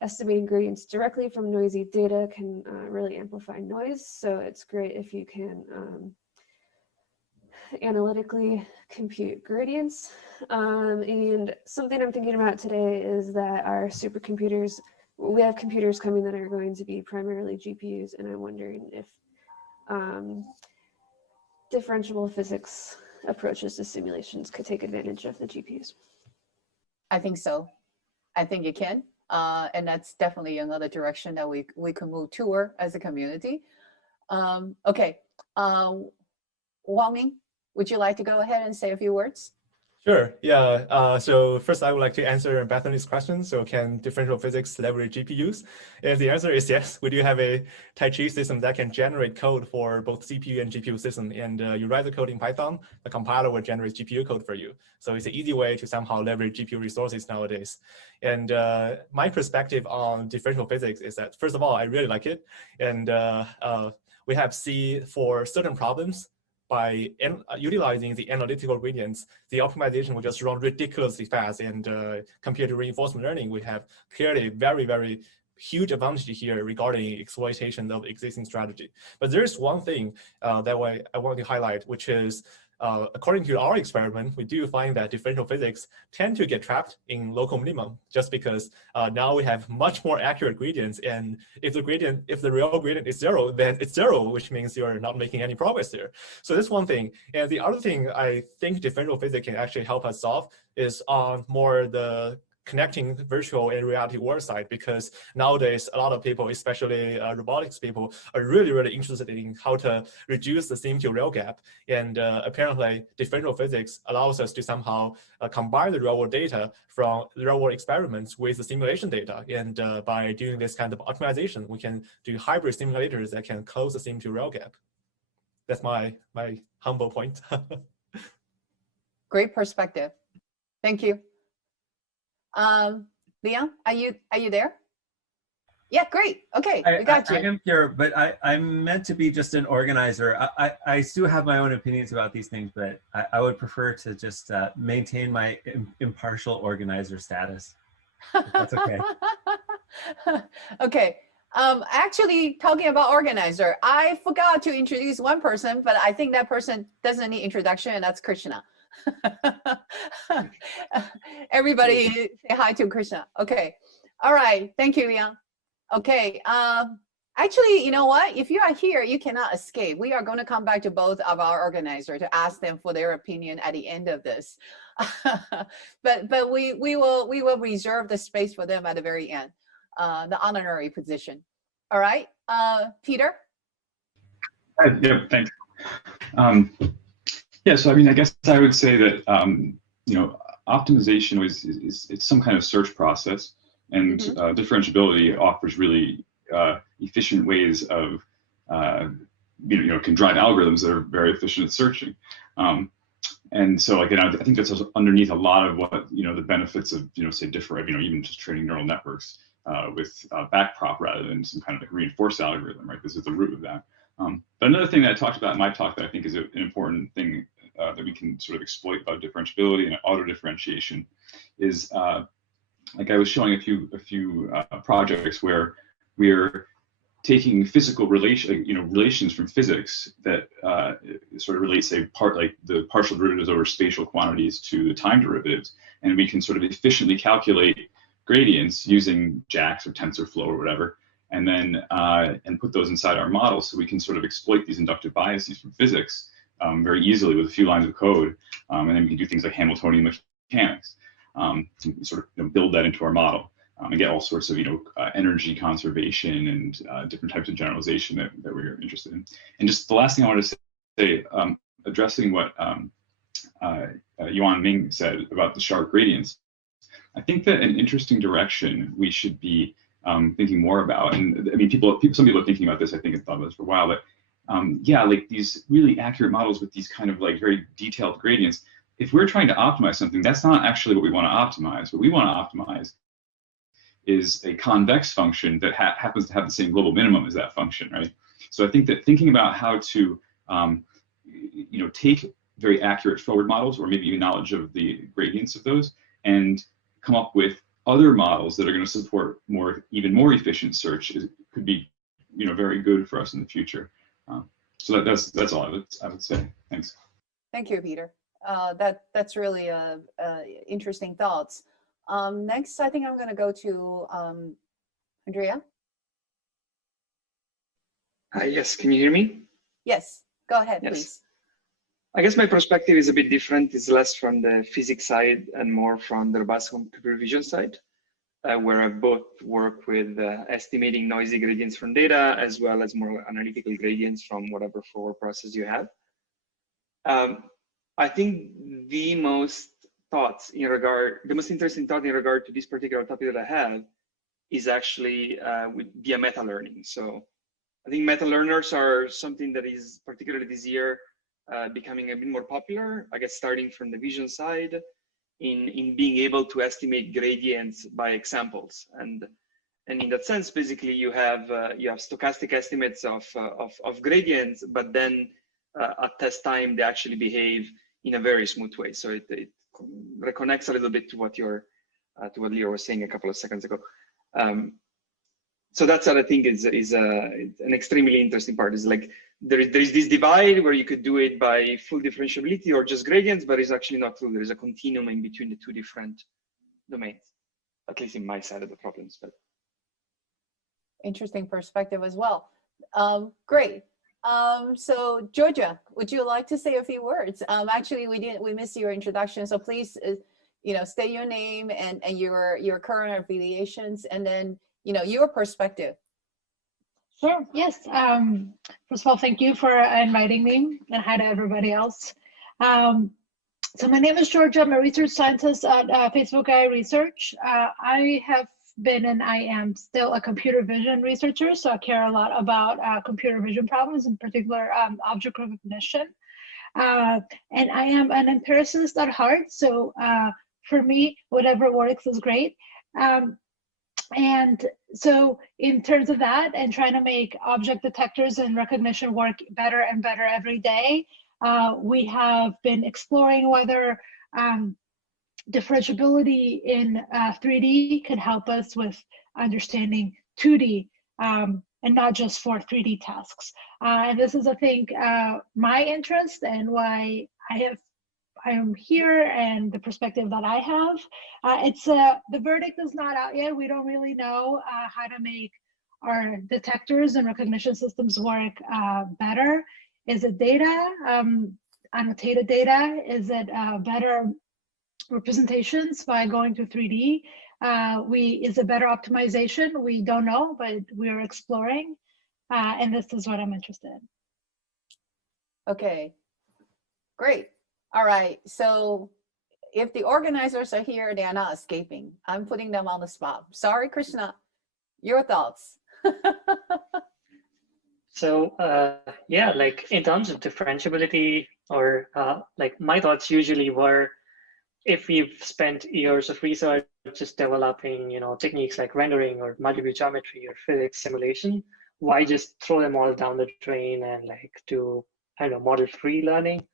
estimating gradients directly from noisy data can really amplify noise. So it's great if you can analytically compute gradients. And something I'm thinking about today is that our supercomputers we have computers coming that are going to be primarily GPUs, and I'm wondering if differentiable physics approaches to simulations could take advantage of the GPUs. I think so. I think it can. And that's definitely another direction that we could move toward as a community. Okay. Wang Ming, would you like to go ahead and say a few words? Sure. Yeah. So first, I would like to answer Bethany's question. So can differential physics leverage GPUs? And the answer is yes. We do have a Tai-Chi system that can generate code for both CPU and GPU system. And you write the code in Python, the compiler will generate GPU code for you. So it's an easy way to somehow leverage GPU resources nowadays. And my perspective on differential physics is that, first of all, I really like it. And we have seen for certain problems, by utilizing the analytical gradients, the optimization will just run ridiculously fast. And compared to reinforcement learning, we have clearly very, very huge advantage here regarding exploitation of existing strategy. But there is one thing that I want to highlight, which is according to our experiment, we do find that differential physics tend to get trapped in local minimum just because now we have much more accurate gradients. And if the real gradient is 0, then it's 0, which means you're not making any progress there. So that's one thing. And the other thing I think differential physics can actually help us solve is on more the connecting virtual and reality world side, because nowadays a lot of people, especially robotics people, are really, really interested in how to reduce the sim to real gap. And apparently differential physics allows us to somehow combine the real world data from real world experiments with the simulation data. And by doing this kind of optimization, we can do hybrid simulators that can close the sim to real gap. That's my humble point. Great perspective. Thank you. Leon, are you there? Yeah, great. Okay, we got you. I am here, but I'm meant to be just an organizer. I still have my own opinions about these things, but I would prefer to just maintain my impartial organizer status. If that's okay. Okay. Actually, talking about organizer, I forgot to introduce one person, but I think that person doesn't need introduction, and that's Krishna. Everybody say hi to Krishna. Okay. All right. Thank you, Leon. Okay. Actually, you know what? If you are here, you cannot escape. We are going to come back to both of our organizers to ask them for their opinion at the end of this. but we will reserve the space for them at the very end, the honorary position. All right. Peter? Yeah, thanks. Yeah, so I mean, I guess I would say that you know, optimization is it's some kind of search process, and differentiability offers really efficient ways of you know, can drive algorithms that are very efficient at searching. And so again, I think that's underneath a lot of what, you know, the benefits of, you know, say you know, even just training neural networks with backprop rather than some kind of like reinforced algorithm, right? This is the root of that. But another thing that I talked about in my talk that I think is an important thing that we can sort of exploit about differentiability and auto differentiation is like I was showing a few projects where we're taking physical relations from physics that sort of relate, say, like the partial derivatives over spatial quantities to the time derivatives, and we can sort of efficiently calculate gradients using JAX or TensorFlow or whatever, and then and put those inside our model, so we can sort of exploit these inductive biases from physics very easily with a few lines of code, and then we can do things like Hamiltonian mechanics, to sort of, you know, build that into our model. And get all sorts of, you know, energy conservation and different types of generalization that we're interested in. And just the last thing I wanted to say, addressing what Yuan Ming said about the sharp gradients, I think that an interesting direction we should be thinking more about, and I mean, some people are thinking about this, I think, have thought about this for a while, but yeah, like these really accurate models with these kind of like very detailed gradients, if we're trying to optimize something, that's not actually what we want to optimize. What we want to optimize is a convex function that happens to have the same global minimum as that function, right? So I think that thinking about how to, you know, take very accurate forward models, or maybe even knowledge of the gradients of those, and come up with other models that are going to support even more efficient search could be, you know, very good for us in the future. So that's all I would say. Thanks. Thank you, Peter. That's really interesting thoughts. Next, I think I'm going to go to Andrea? Yes, can you hear me? Yes, go ahead, Yes. please. I guess my perspective is a bit different. It's less from the physics side and more from the robust computer vision side, where I both work with estimating noisy gradients from data as well as more analytical gradients from whatever forward process you have. I think the most interesting thought in regard to this particular topic that I have is actually via meta learning. So I think meta learners are something that is particularly this year becoming a bit more popular, I guess, starting from the vision side in being able to estimate gradients by examples. And in that sense, basically you have stochastic estimates of gradients, but then at test time, they actually behave in a very smooth way. So it reconnects a little bit to what Leo was saying a couple of seconds ago. So that's what I think is an extremely interesting part. Is like there is this divide where you could do it by full differentiability or just gradients, but it's actually not true. There is a continuum in between the two different domains, at least in my side of the problems. But interesting perspective as well. Great. So Georgia, would you like to say a few words? Actually, we missed your introduction, so please, state your name and your current affiliations, and then your perspective. Sure. Yes. First of all, thank you for inviting me, and hi to everybody else. So my name is Georgia. I'm a research scientist at Facebook AI Research. I have been and I am still a computer vision researcher, so I care a lot about computer vision problems, in particular object recognition. And I am an empiricist at heart, so for me, whatever works is great. And so in terms of that and trying to make object detectors and recognition work better and better every day, we have been exploring whether differentiability in 3D can help us with understanding 2D and not just for 3D tasks. And this is, I think, my interest and why I am here and the perspective that I have. The verdict is not out yet. We don't really know how to make our detectors and recognition systems work better. Is it data, annotated data? Is it better representations by going to 3D? Is it better optimization? We don't know, but we're exploring. And this is what I'm interested in. Okay, great. All right, so if the organizers are here, they are not escaping. I'm putting them on the spot. Sorry, Krishna, your thoughts. So yeah, like in terms of differentiability, or like my thoughts usually were, if we've spent years of research just developing, techniques like rendering or multiview geometry or physics simulation, why just throw them all down the drain and like do, I don't know, model-free learning?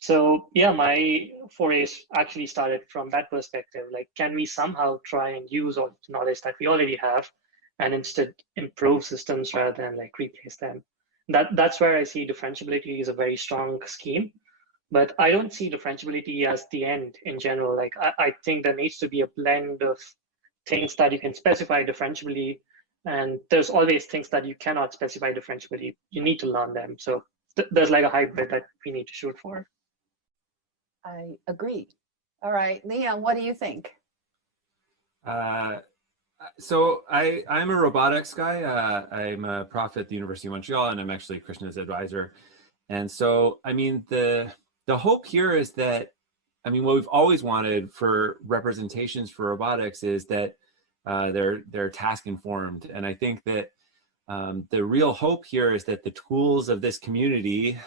So yeah, my forays actually started from that perspective. Like, can we somehow try and use all the knowledge that we already have and instead improve systems rather than like replace them? That's where I see differentiability is a very strong scheme, but I don't see differentiability as the end in general. Like, I think there needs to be a blend of things that you can specify differentiably, and there's always things that you cannot specify differentiably. You need to learn them. So there's like a hybrid that we need to shoot for. I agree. All right, Leon, what do you think? So I'm a robotics guy. I'm a prof at the University of Montreal, and I'm actually Krishna's advisor. And so, I mean, the hope here is that, I mean, what we've always wanted for representations for robotics is that they're task informed. And I think that the real hope here is that the tools of this community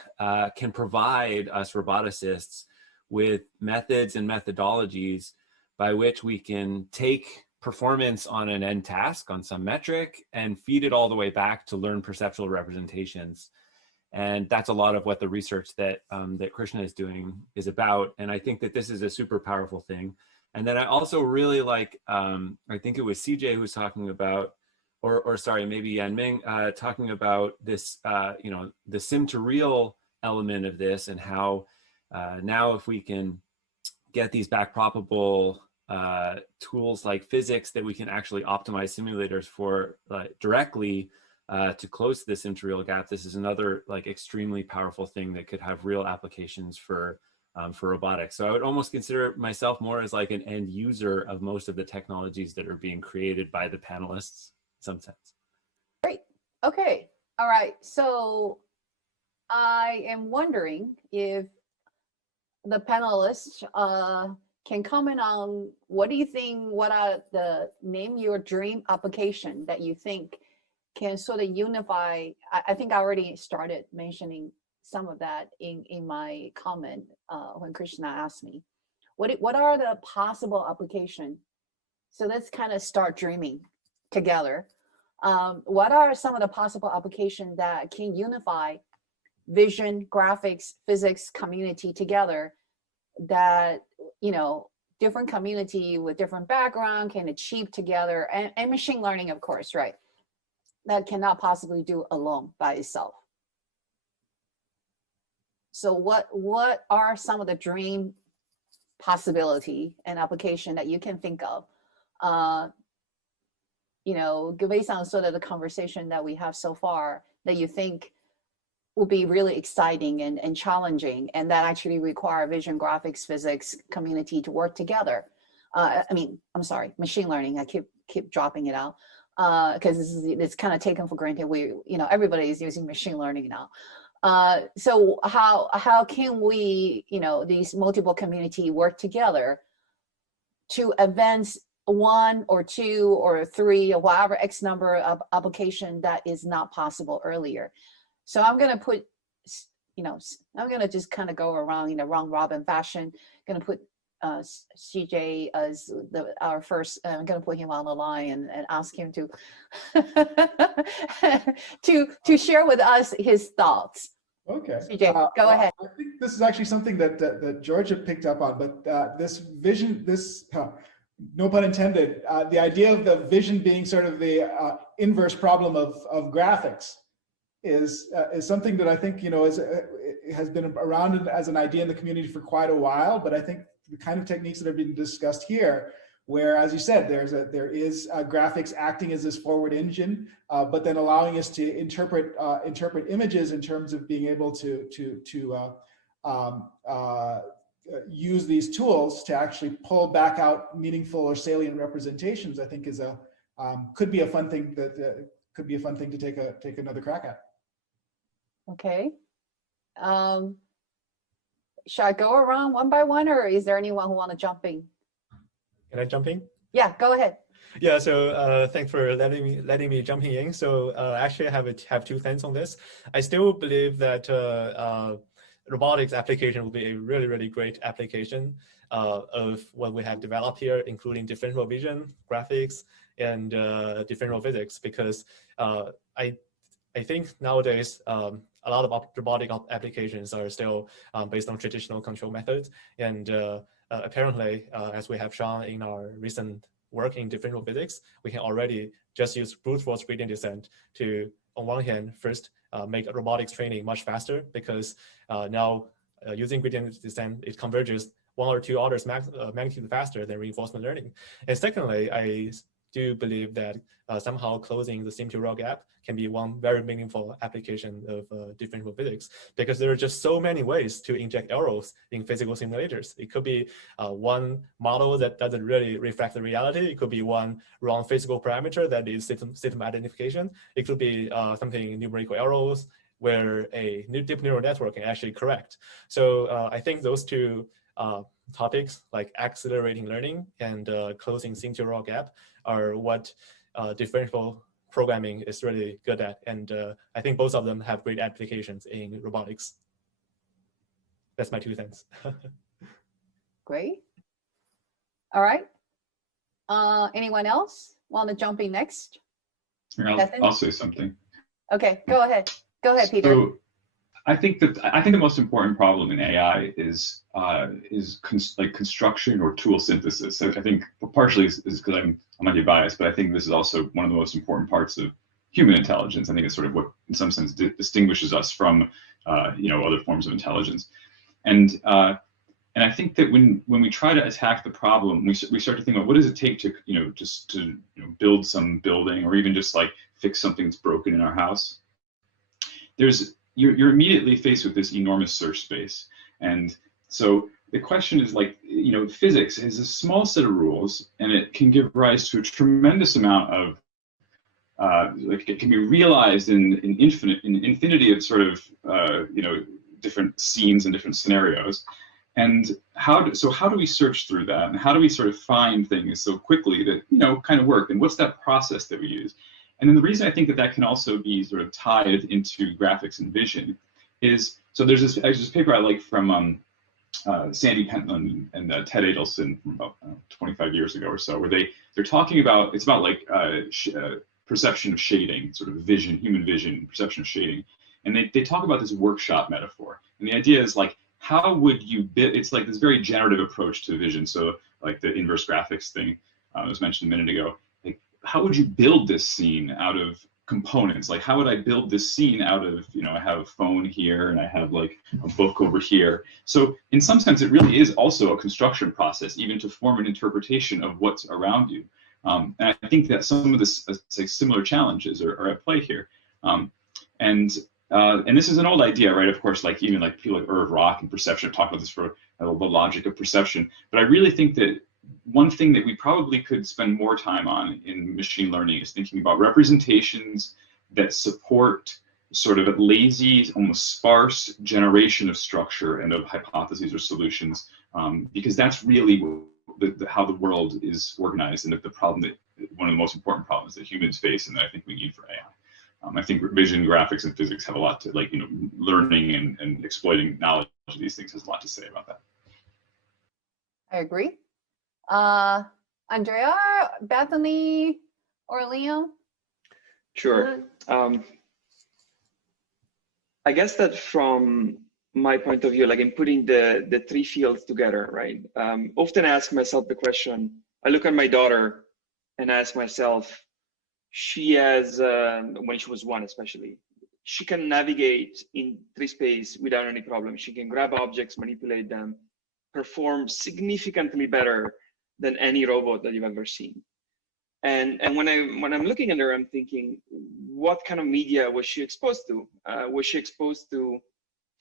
can provide us roboticists with methods and methodologies by which we can take performance on an end task on some metric and feed it all the way back to learn perceptual representations. And that's a lot of what the research that that Krishna is doing is about. And I think that this is a super powerful thing. And then I also really like, I think it was CJ who was talking about, or sorry, maybe Yan Ming, talking about this, the sim to real element of this, and how now if we can get these backproppable tools like physics that we can actually optimize simulators for directly to close this interreal gap, this is another like extremely powerful thing that could have real applications for robotics. So I would almost consider myself more as like an end user of most of the technologies that are being created by the panelists in some sense. Great. Okay. All right. So I am wondering if the panelists can comment on what do you think, what are the name your dream application that you think can sort of unify. I think I already started mentioning some of that in my comment when Krishna asked me. What are the possible application? So let's kind of start dreaming together. What are some of the possible applications that can unify vision, graphics, physics community together that, you know, different community with different background can achieve together, and machine learning, of course, right? That cannot possibly do alone by itself. So what are some of the dream possibility and application that you can think of? You know, based on sort of the conversation that we have so far, that you think will be really exciting and challenging, and that actually require vision, graphics, physics community to work together. I mean, I'm sorry, machine learning. I keep dropping it out because it's kind of taken for granted. Everybody is using machine learning now. So how can we, these multiple community work together to advance one or two or three or whatever X number of application that is not possible earlier? So I'm going to put, I'm going to just kind of go around, round robin fashion. I'm going to put CJ as our first. I'm going to put him on the line and ask him to to share with us his thoughts. Okay. CJ, go ahead. I think this is actually something that Georgia picked up on, but this vision, no pun intended, the idea of the vision being sort of the inverse problem of graphics is something that I think has been around as an idea in the community for quite a while. But I think the kind of techniques that are being discussed here, where, as you said, there is graphics acting as this forward engine, but then allowing us to interpret images in terms of being able to use these tools to actually pull back out meaningful or salient representations, I think is could be a fun thing to take another crack at. Okay. Shall I go around one by one, or is there anyone who want to jump in? Can I jump in? Yeah, go ahead. Yeah, so thanks for letting me jumping in. So actually I have 2 things on this. I still believe that robotics application will be a really, really great application of what we have developed here, including differential vision, graphics, and differential physics, because I think nowadays a lot of robotic applications are still based on traditional control methods, and apparently, as we have shown in our recent work in differential physics, we can already just use brute force gradient descent to, on one hand, first make robotics training much faster, because now using gradient descent, it converges 1 or 2 orders magnitude faster than reinforcement learning. And secondly, I do believe that somehow closing the sim-to-real gap can be one very meaningful application of differential physics, because there are just so many ways to inject errors in physical simulators. It could be one model that doesn't really reflect the reality. It could be one wrong physical parameter that is system identification. It could be something numerical errors where a deep neural network can actually correct. So I think those 2 topics, like accelerating learning and closing sim-to-real gap, are what differential programming is really good at. And I think both of them have great applications in robotics. That's my 2 cents. Great. All right. Anyone else want to jump in next? I'll say something. Okay, go ahead. Go ahead, Peter. So I think the most important problem in AI is construction or tool synthesis. So I think partially is because I might be biased, but I think this is also one of the most important parts of human intelligence. I think it's sort of what, in some sense, distinguishes us from other forms of intelligence. And And I think that when we try to attack the problem, we start to think about what does it take to, just to build some building or even just like fix something that's broken in our house. You're immediately faced with this enormous search space. And so the question is like, physics is a small set of rules and it can give rise to a tremendous amount of like it can be realized in infinity of sort of different scenes and different scenarios. And how do we search through that, and how do we sort of find things so quickly that kind of work, and what's that process that we use? And then the reason I think that can also be sort of tied into graphics and vision is, so there's this paper I like from Sandy Pentland and Ted Adelson from about 25 years ago or so, where they're talking about, it's about like perception of shading, sort of vision, human vision, perception of shading. And they talk about this workshop metaphor. And the idea is like, how would you it's like this very generative approach to vision. So like the inverse graphics thing that was mentioned a minute ago, like how would you build this scene out of components? Like how would I build this scene out of, I have a phone here and I have like a book over here. So in some sense, it really is also a construction process, even to form an interpretation of what's around you. And I think that some of this similar challenges are at play here. And this is an old idea, right? Of course, like even like people like Irv Rock and perception have talked about this for the logic of perception. But I really think that one thing that we probably could spend more time on in machine learning is thinking about representations that support sort of a lazy, almost sparse generation of structure and of hypotheses or solutions, because that's really how the world is organized, and that the problem that one of the most important problems that humans face, and that I think we need for AI. I think vision, graphics, and physics have a lot to, like, learning and exploiting knowledge of these things has a lot to say about that. I agree. Andrea, Bethany, or Liam? Sure. I guess that from my point of view, like in putting the three fields together, right? Often I ask myself the question, I look at my daughter and ask myself, she has, when she was 1 especially, she can navigate in 3 space without any problem. She can grab objects, manipulate them, perform significantly better than any robot that you've ever seen. And when I'm looking at her, I'm thinking, what kind of media was she exposed to? Was she exposed to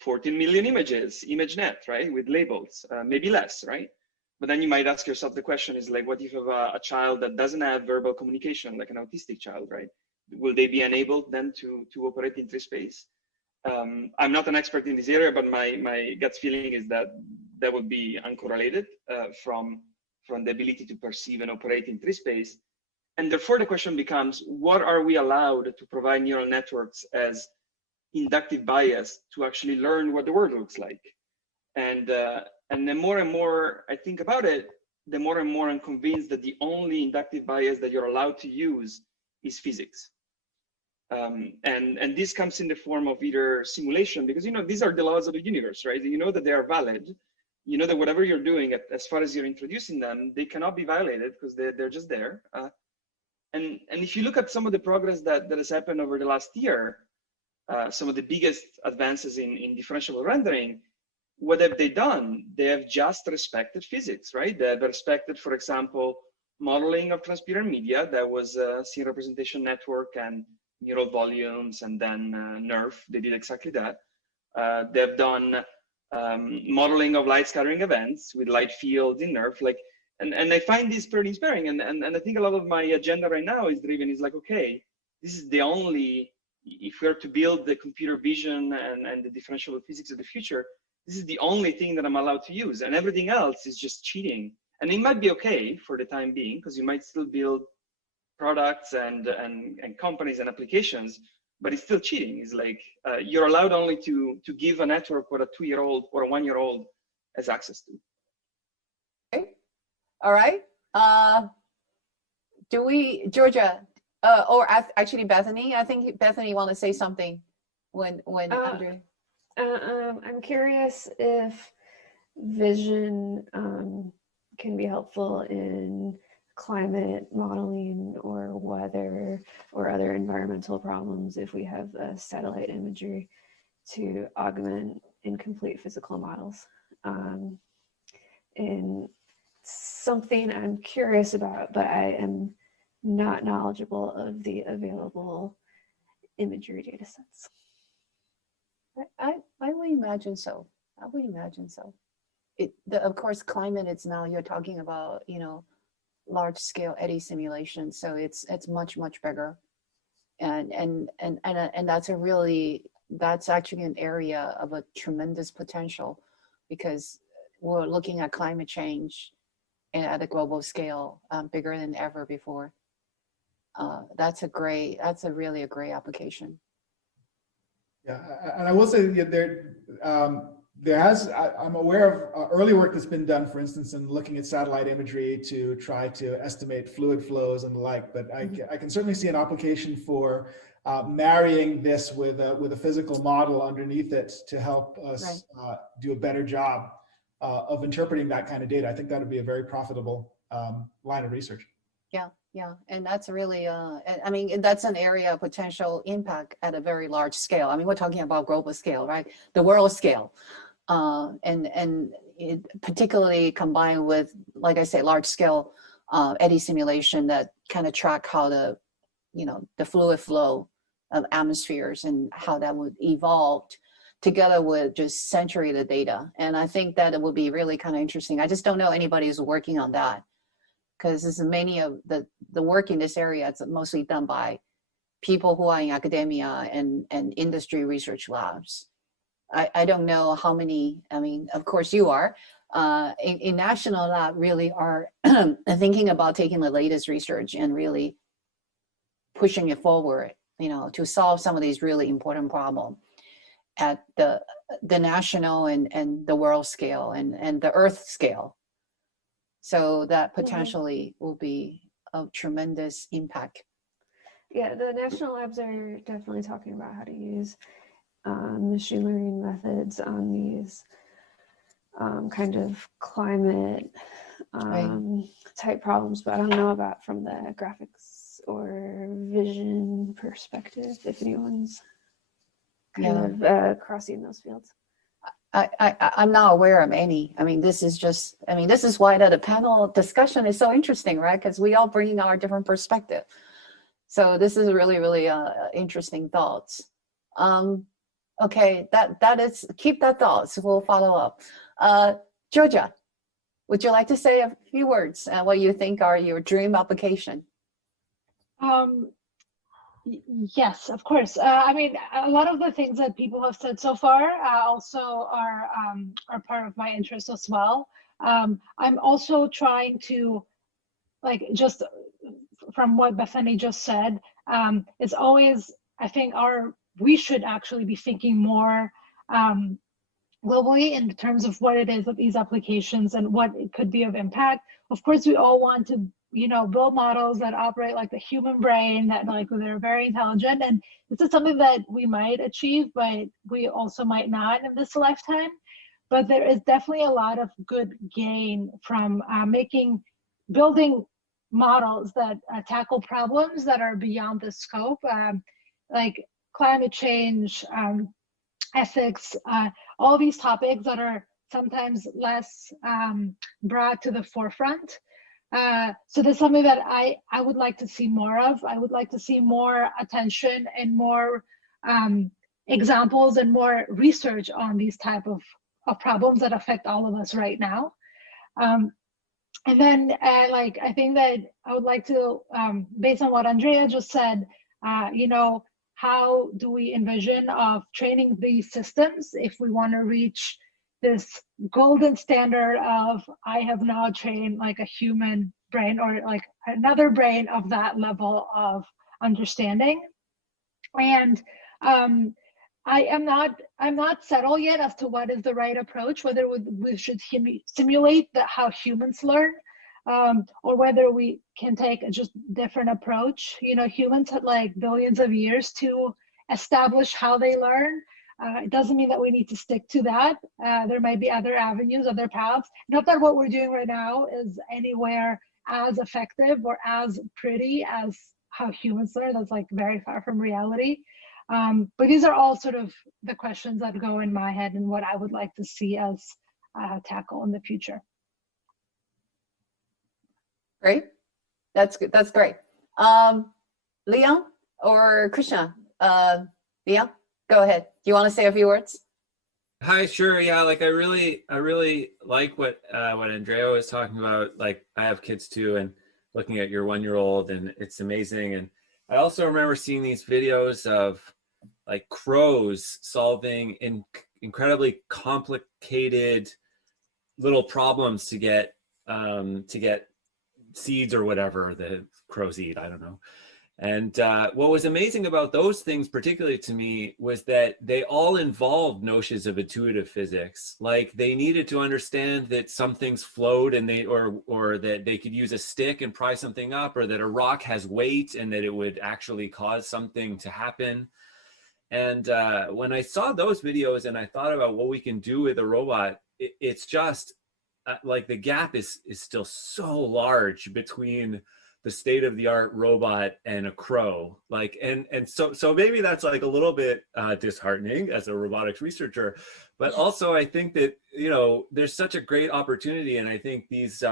14 million images, ImageNet, right, with labels? Maybe less, right? But then you might ask yourself the question is like, what if you have a child that doesn't have verbal communication, like an autistic child, right? Will they be enabled then to operate in 3 space? I'm not an expert in this area, but my gut feeling is that that would be uncorrelated from the ability to perceive and operate in 3 space. And therefore the question becomes, what are we allowed to provide neural networks as inductive bias to actually learn what the world looks like? And the more and more I think about it, the more and more I'm convinced that the only inductive bias that you're allowed to use is physics. And this comes in the form of either simulation, because these are the laws of the universe, right? You know that they are valid. You know that whatever you're doing, as far as you're introducing them, they cannot be violated because they're just there. And if you look at some of the progress that has happened over the last year, some of the biggest advances in differentiable rendering, what have they done? They have just respected physics, right? They have respected, for example, modeling of transparent media. That was scene representation network and neural volumes, and then NERF. They did exactly that. They've done modeling of light scattering events with light fields in NERF. And I find this pretty inspiring. And I think a lot of my agenda right now is driven is like, okay, this is the only, if we're to build the computer vision and the differentiable physics of the future, this is the only thing that I'm allowed to use, and everything else is just cheating. And it might be okay for the time being, because you might still build products and companies and applications, but it's still cheating. It's like you're allowed only to give a network what a 2-year-old or a 1-year-old has access to. Okay. All right. Georgia, or actually Bethany? I think Bethany want to say something when Andrea. I'm curious if vision can be helpful in climate modeling or weather or other environmental problems if we have satellite imagery to augment incomplete physical models. and something I'm curious about, but I am not knowledgeable of the available imagery data sets. I would imagine so. I would imagine so. Of course, climate, it's now you're talking about, you know, large scale eddy simulation. So it's much bigger. And that's actually an area of a tremendous potential, because we're looking at climate change at a global scale, bigger than ever before. That's really a great application. Yeah, and I will say I'm aware of early work that's been done, for instance, in looking at satellite imagery to try to estimate fluid flows and the like. But I can certainly see an application for marrying this with a physical model underneath it to help us do a better job of interpreting that kind of data. I think that would be a very profitable line of research. Yeah, and that's really, I mean, that's an area of potential impact at a very large scale. I mean, we're talking about global scale, right? The world scale, and it particularly combined with, like I say, large scale eddy simulation that kind of track how the fluid flow of atmospheres and how that would evolve together with just century of the data. And I think that it would be really kind of interesting. I just don't know anybody who's working on that, because this is many of the work in this area, it's mostly done by people who are in academia and industry research labs. I don't know how many, I mean, of course you are, in national lab really are thinking about taking the latest research and really pushing it forward, to solve some of these really important problems at the national and the world scale and the earth scale. So that potentially will be of tremendous impact. Yeah, the national labs are definitely talking about how to use machine learning methods on these kind of climate type problems, but I don't know about from the graphics or vision perspective, if anyone's kind of crossing those fields. I'm not aware of any. I mean, this is why the panel discussion is so interesting, right? Because we all bring our different perspective. So this is really interesting thoughts. Okay, that is, keep that thoughts. We'll follow up. Georgia, would you like to say a few words what you think are your dream application? Yes, of course. I mean, a lot of the things that people have said so far also are part of my interest as well. I'm also trying to, like, just from what Bethany just said, it's always, I think we should actually be thinking more globally in terms of what it is of these applications and what it could be of impact. Of course, we all want to build models that operate like the human brain, that they're very intelligent, and this is something that we might achieve, but we also might not in this lifetime. But there is definitely a lot of good gain from building models that tackle problems that are beyond the scope, like climate change, ethics, all these topics that are sometimes less brought to the forefront. So that's something that I would like to see more of. I would like to see more attention and more examples and more research on these type of problems that affect all of us right now. And then I think that I would like to, based on what Andrea just said, how do we envision of training these systems if we want to reach this golden standard of I have now trained like a human brain or like another brain of that level of understanding. And I'm not settled yet as to what is the right approach, whether we should simulate how humans learn, or whether we can take a just different approach. Humans had like billions of years to establish how they learn. It doesn't mean that we need to stick to that. There might be other avenues, other paths. Not that what we're doing right now is anywhere as effective or as pretty as how humans learn. That's like very far from reality. But these are all sort of the questions that go in my head and what I would like to see us tackle in the future. Great. That's good. That's great. Leon or Krishna? Leon, go ahead. Do you want to say a few words? Hi, sure. Yeah, like I really like what Andrea was talking about. Like I have kids too, and looking at your 1-year-old, and it's amazing. And I also remember seeing these videos of like crows solving incredibly complicated little problems to get seeds or whatever the crows eat. I don't know. And what was amazing about those things, particularly to me, was that they all involved notions of intuitive physics. Like they needed to understand that some things flowed, and or that they could use a stick and pry something up, or that a rock has weight and that it would actually cause something to happen. And when I saw those videos and I thought about what we can do with a robot, it's just like the gap is still so large between the state-of-the-art robot and a crow. Like, and so maybe that's like a little bit disheartening as a robotics researcher, but also I think that, you know, there's such a great opportunity. And I think these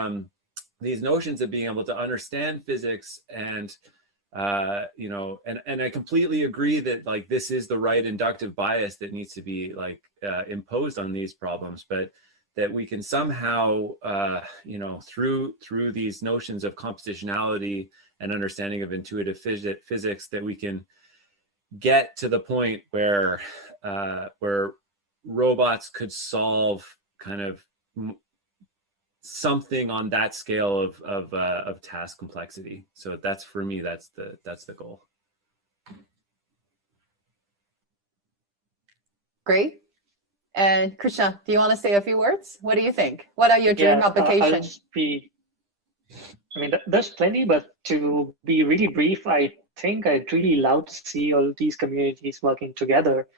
notions of being able to understand physics and you know, and I completely agree that like this is the right inductive bias that needs to be like imposed on these problems, but that we can somehow, you know, through these notions of compositionality and understanding of intuitive physics, that we can get to the point where robots could solve kind of something on that scale of task complexity. So that's, for me, that's the goal. Great. And Krishna, do you want to say a few words? What do you think? What are your dream applications? I mean, there's plenty, but to be really brief, I think I'd really love to see all these communities working together.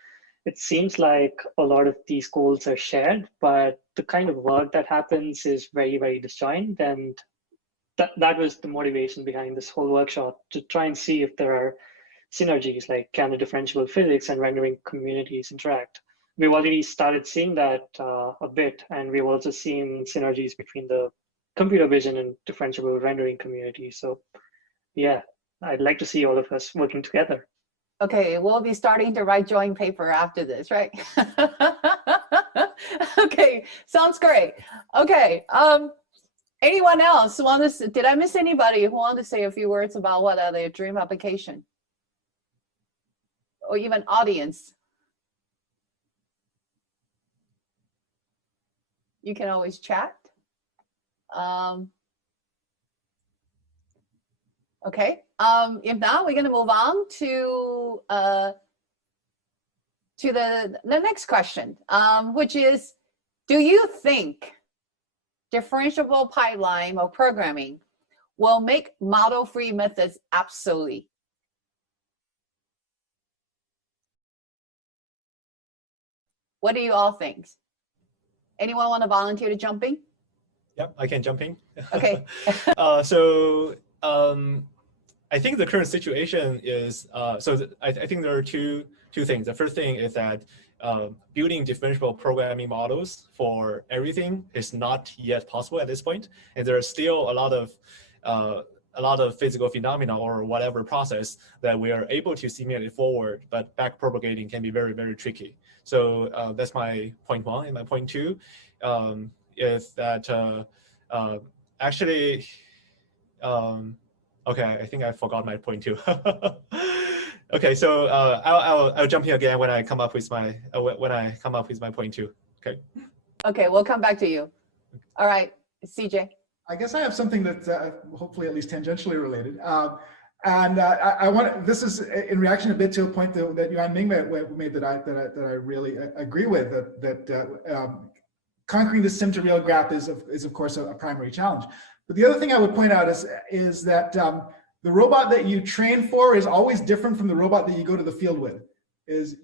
It seems like a lot of these goals are shared, but the kind of work that happens is very, very disjoint. And that was the motivation behind this whole workshop, to try and see if there are synergies, like can the differentiable physics and rendering communities interact. We've already started seeing that a bit, and we've also seen synergies between the computer vision and differentiable rendering community. So yeah, I'd like to see all of us working together. Okay, we'll be starting to write joint paper after this, right? Okay, sounds great. Okay, anyone else want to, did I miss anybody who want to say a few words about what are their dream application? Or even audience? You can always chat. Okay, if not, we're going to move on to the next question, which is, do you think differentiable pipeline or programming will make model-free methods obsolete? What do you all think? Anyone want to volunteer to jump in? Yep, I can jump in. Okay. I think the current situation is, I think there are two things. The first thing is that building differentiable programming models for everything is not yet possible at this point. And there are still a lot of physical phenomena or whatever process that we are able to simulate forward, but back propagating can be very, very tricky. So that's my point one. And my point two is that actually, okay, I think I forgot my point two. Okay, so I'll jump in again when I come up with my point two. Okay. Okay, we'll come back to you. All right, CJ. I guess I have something that's hopefully at least tangentially related. I want, this is in reaction a bit to a point that Yuan Ming made that I really agree with, that conquering the sim to real gap is of course a primary challenge. But the other thing I would point out is that the robot that you train for is always different from the robot that you go to the field with.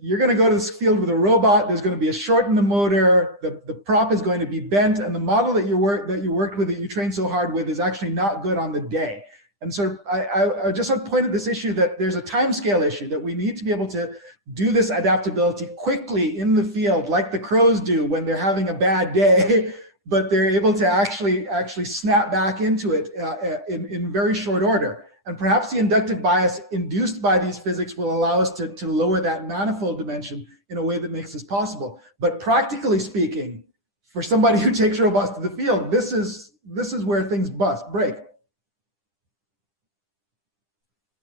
You're going to go to this field with a robot, there's going to be a short in the motor, the prop is going to be bent, and the model that you worked with, that you trained so hard with, is actually not good on the day. And so I just want to point at this issue that there's a time scale issue, that we need to be able to do this adaptability quickly in the field, like the crows do when they're having a bad day, but they're able to actually snap back into it in very short order. And perhaps the inductive bias induced by these physics will allow us to lower that manifold dimension in a way that makes this possible. But practically speaking, for somebody who takes robots to the field, this is where things break.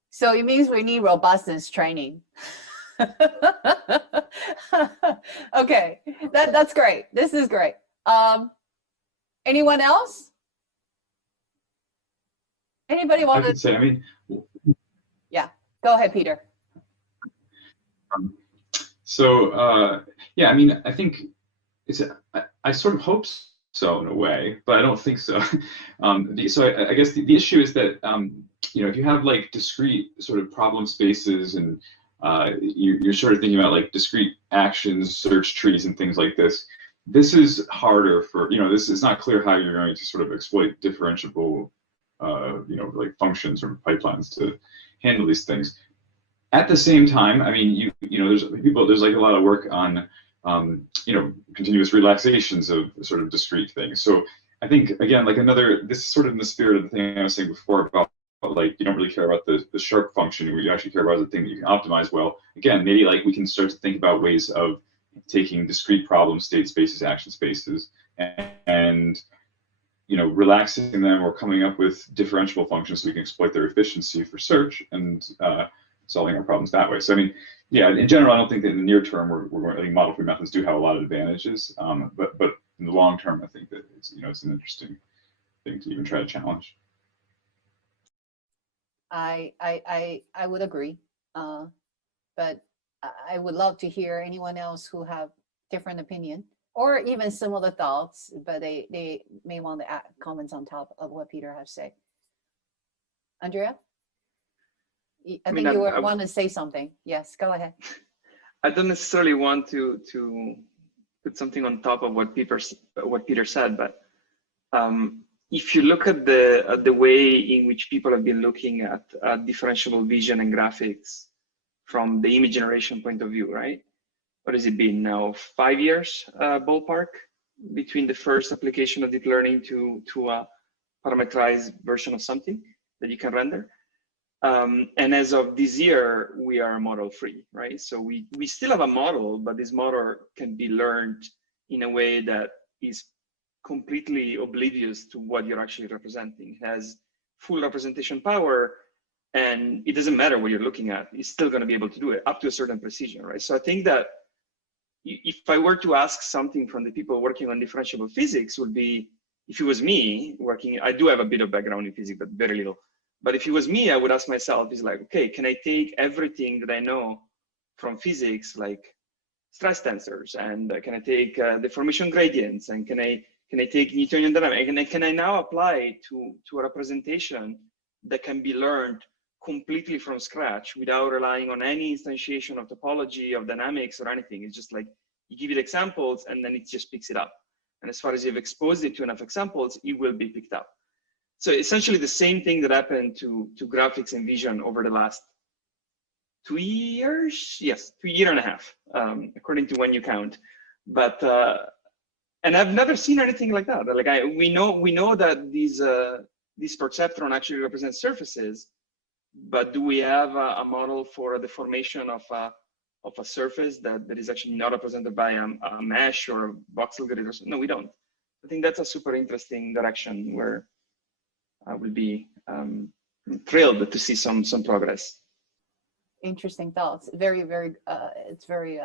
So it means we need robustness training. Okay, that's great. This is great. Anyone else? Anybody want to say? I mean, yeah, go ahead, Peter. Yeah, I mean, I think I sort of hope so in a way, but I don't think so. So I guess the issue is that if you have like discrete sort of problem spaces and you're sort of thinking about like discrete actions, search trees, and things like this. This is harder for this is not clear how you're going to sort of exploit differentiable like functions or pipelines to handle these things. At the same time, I mean, there's like a lot of work on continuous relaxations of sort of discrete things. So I think again, like this is sort of in the spirit of the thing I was saying before about like you don't really care about the sharp function, you actually care about the thing that you can optimize well. Again, maybe like we can start to think about ways of taking discrete problem state spaces, action spaces, and relaxing them or coming up with differentiable functions so we can exploit their efficiency for search and solving our problems that way. So I mean, yeah, in general, I don't think that in the near term I think model-free methods do have a lot of advantages, but in the long term, I think that it's it's an interesting thing to even try to challenge. I would agree, but I would love to hear anyone else who have different opinion or even similar thoughts, but they may want to add comments on top of what Peter has said. Andrea, I think you want to say something. Yes, go ahead. I don't necessarily want to put something on top of what Peter said, but if you look at the way in which people have been looking at differentiable vision and graphics from the image generation point of view, right? What has it been now? 5 years ballpark between the first application of deep learning to a parameterized version of something that you can render. And as of this year, we are model free, right? So we still have a model, but this model can be learned in a way that is completely oblivious to what you're actually representing. It has full representation power, and it doesn't matter what you're looking at. It's still going to be able to do it up to a certain precision, right? So I think that if I were to ask something from the people working on differentiable physics would be, if it was me working, I do have a bit of background in physics, but very little. But if it was me, I would ask myself, is like, okay, can I take everything that I know from physics, like stress tensors, and can I take deformation gradients, and can I take Newtonian dynamics, and can I now apply it to a representation that can be learned completely from scratch without relying on any instantiation of topology, of dynamics, or anything? It's just like you give it examples, and then it just picks it up. And as far as you've exposed it to enough examples, it will be picked up. So essentially the same thing that happened to graphics and vision over the last 2 years, yes, 2 years and a half, according to when you count. But and I've never seen anything like that. Like we know that these perceptron actually represent surfaces, but do we have a model for the formation of a surface that is actually not represented by a mesh or a voxel grid or something? No, we don't. I think that's a super interesting direction where I will be thrilled to see some progress. Interesting thoughts. Very, very. It's very.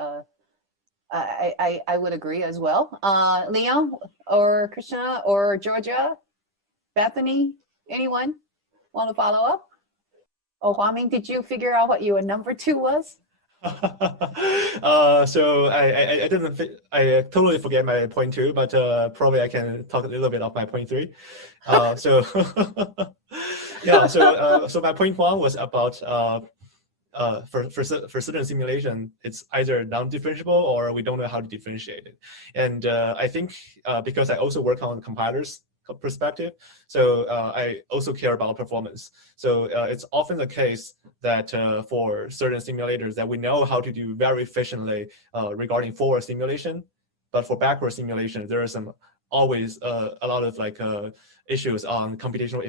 I would agree as well. Leon or Krishna or Georgia, Bethany, anyone want to follow up? Oh, Huaming, did you figure out what your number 2 was? So I didn't. I totally forget my point 2, but probably I can talk a little bit of my point 3. So yeah. So my point 1 was about for certain simulation, it's either non-differentiable or we don't know how to differentiate it. And I think because I also work on compilers perspective, so I also care about performance. So it's often the case that for certain simulators that we know how to do very efficiently regarding forward simulation, but for backward simulation, there are some always a lot of like issues on computational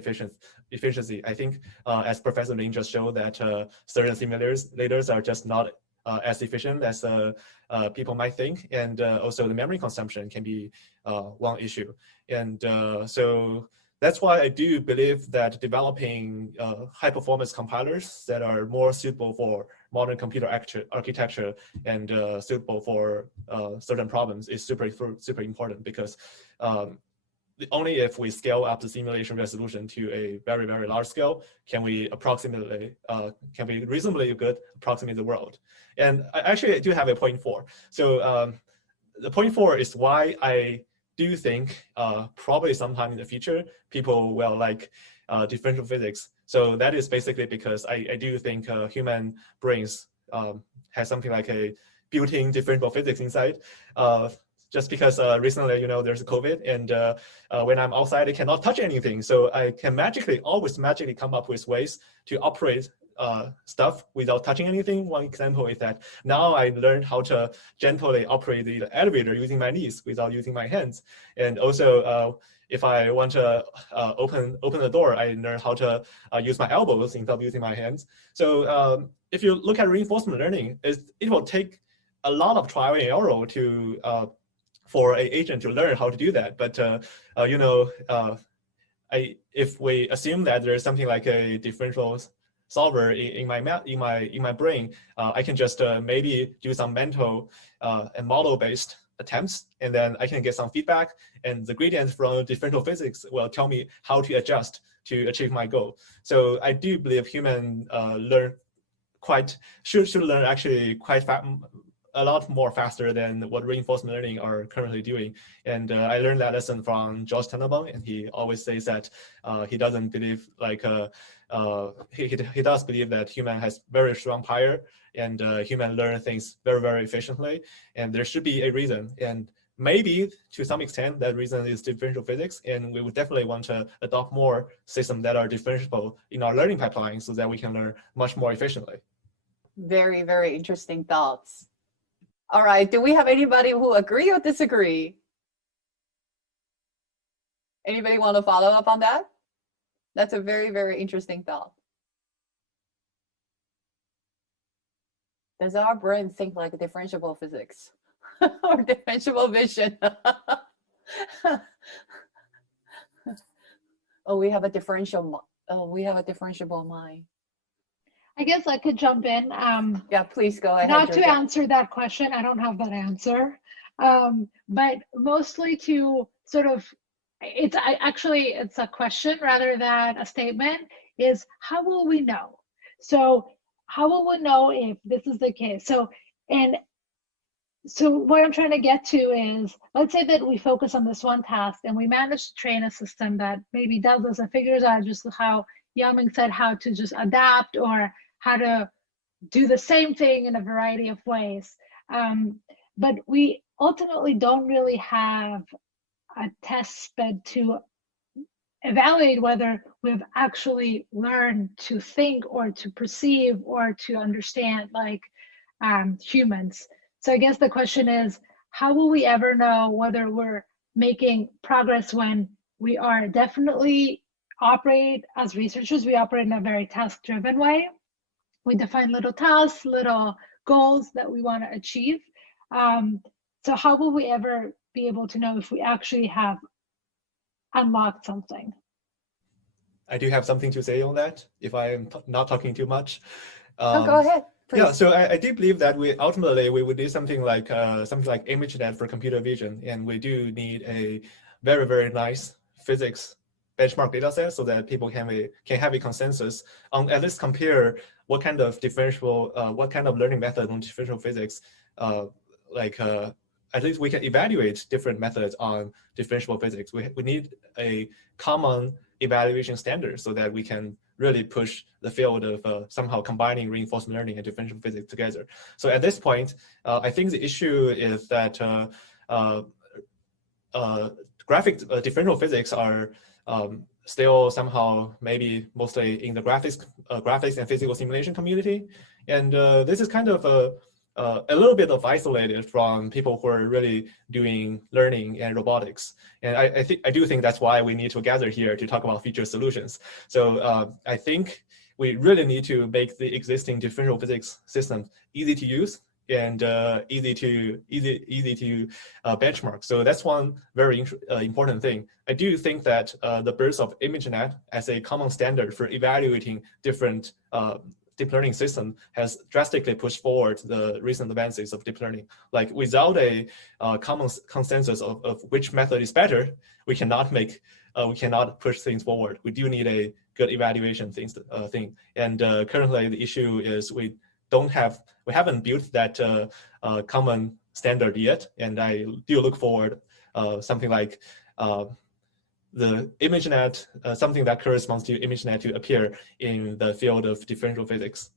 efficiency. I think as Professor Lin just showed that certain simulators are just not as efficient as people might think, and also the memory consumption can be one issue. And so that's why I do believe that developing high performance compilers that are more suitable for modern computer architecture and suitable for certain problems is super important, because only if we scale up the simulation resolution to a very, very large scale can we reasonably good approximate the world. And I do have a point 4. So the point 4 is why I do think probably sometime in the future people will like differential physics. So that is basically because I do think human brains has something like a built-in differential physics inside. Just because recently, there's COVID, and when I'm outside, I cannot touch anything. So I can always magically come up with ways to operate stuff without touching anything. One example is that now I learned how to gently operate the elevator using my knees without using my hands. And also, if I want to open the door, I learn how to use my elbows instead of using my hands. So if you look at reinforcement learning, it will take a lot of trial and error to for an agent to learn how to do that. But if we assume that there's something like a differential solver in my brain, I can just maybe do some mental and model-based attempts, and then I can get some feedback, and the gradients from differential physics will tell me how to adjust to achieve my goal. So I do believe human should learn actually quite a lot more faster than what reinforcement learning are currently doing. And I learned that lesson from George Tenenbaum, and he always says that he doesn't believe like he does believe that human has very strong power, and human learn things very, very efficiently, and there should be a reason. And maybe to some extent that reason is differential physics, and we would definitely want to adopt more systems that are differentiable in our learning pipeline so that we can learn much more efficiently. Very, very interesting thoughts. All right, do we have anybody who agree or disagree? Anybody want to follow up on that? That's a very, very interesting thought. Does our brain think like differentiable physics or differentiable vision? Oh, we have a differentiable mind. I guess I could jump in. Yeah, please go ahead. Not to answer that question, I don't have that answer, but mostly to sort of, it's a question rather than a statement, is how will we know? So how will we know if this is the case? So what I'm trying to get to is, let's say that we focus on this one task and we manage to train a system that maybe does this and figures out just how Yaming said, how to just adapt or how to do the same thing in a variety of ways. But we ultimately don't really have a test bed to evaluate whether we've actually learned to think or to perceive or to understand like humans. So I guess the question is, how will we ever know whether we're making progress when we are definitely operate as researchers, we operate in a very task-driven way. We define little tasks, little goals that we want to achieve. So how will we ever be able to know if we actually have unlocked something? I do have something to say on that, if I am not talking too much. Go ahead, please. Yeah, so I do believe that we would do something like ImageNet for computer vision, and we do need a very, very nice physics benchmark data set so that people can have a consensus on at least compare what kind of what kind of learning method on differential physics, at least we can evaluate different methods on differentiable physics. We need a common evaluation standard so that we can really push the field of somehow combining reinforcement learning and differential physics together. So at this point, I think the issue is that differential physics are still somehow maybe mostly in the graphics and physical simulation community. And this is kind of a little bit of isolated from people who are really doing learning and robotics. And I do think that's why we need to gather here to talk about future solutions. So I think we really need to make the existing differential physics system easy to use and easy to benchmark. So that's one very important thing. I do think that the birth of ImageNet as a common standard for evaluating different deep learning system has drastically pushed forward the recent advances of deep learning. Like without a common consensus of which method is better, we cannot push things forward. We do need a good evaluation thing. And currently the issue is we haven't built that common standard yet. And I do look forward something like the ImageNet, something that corresponds to ImageNet to appear in the field of differential physics.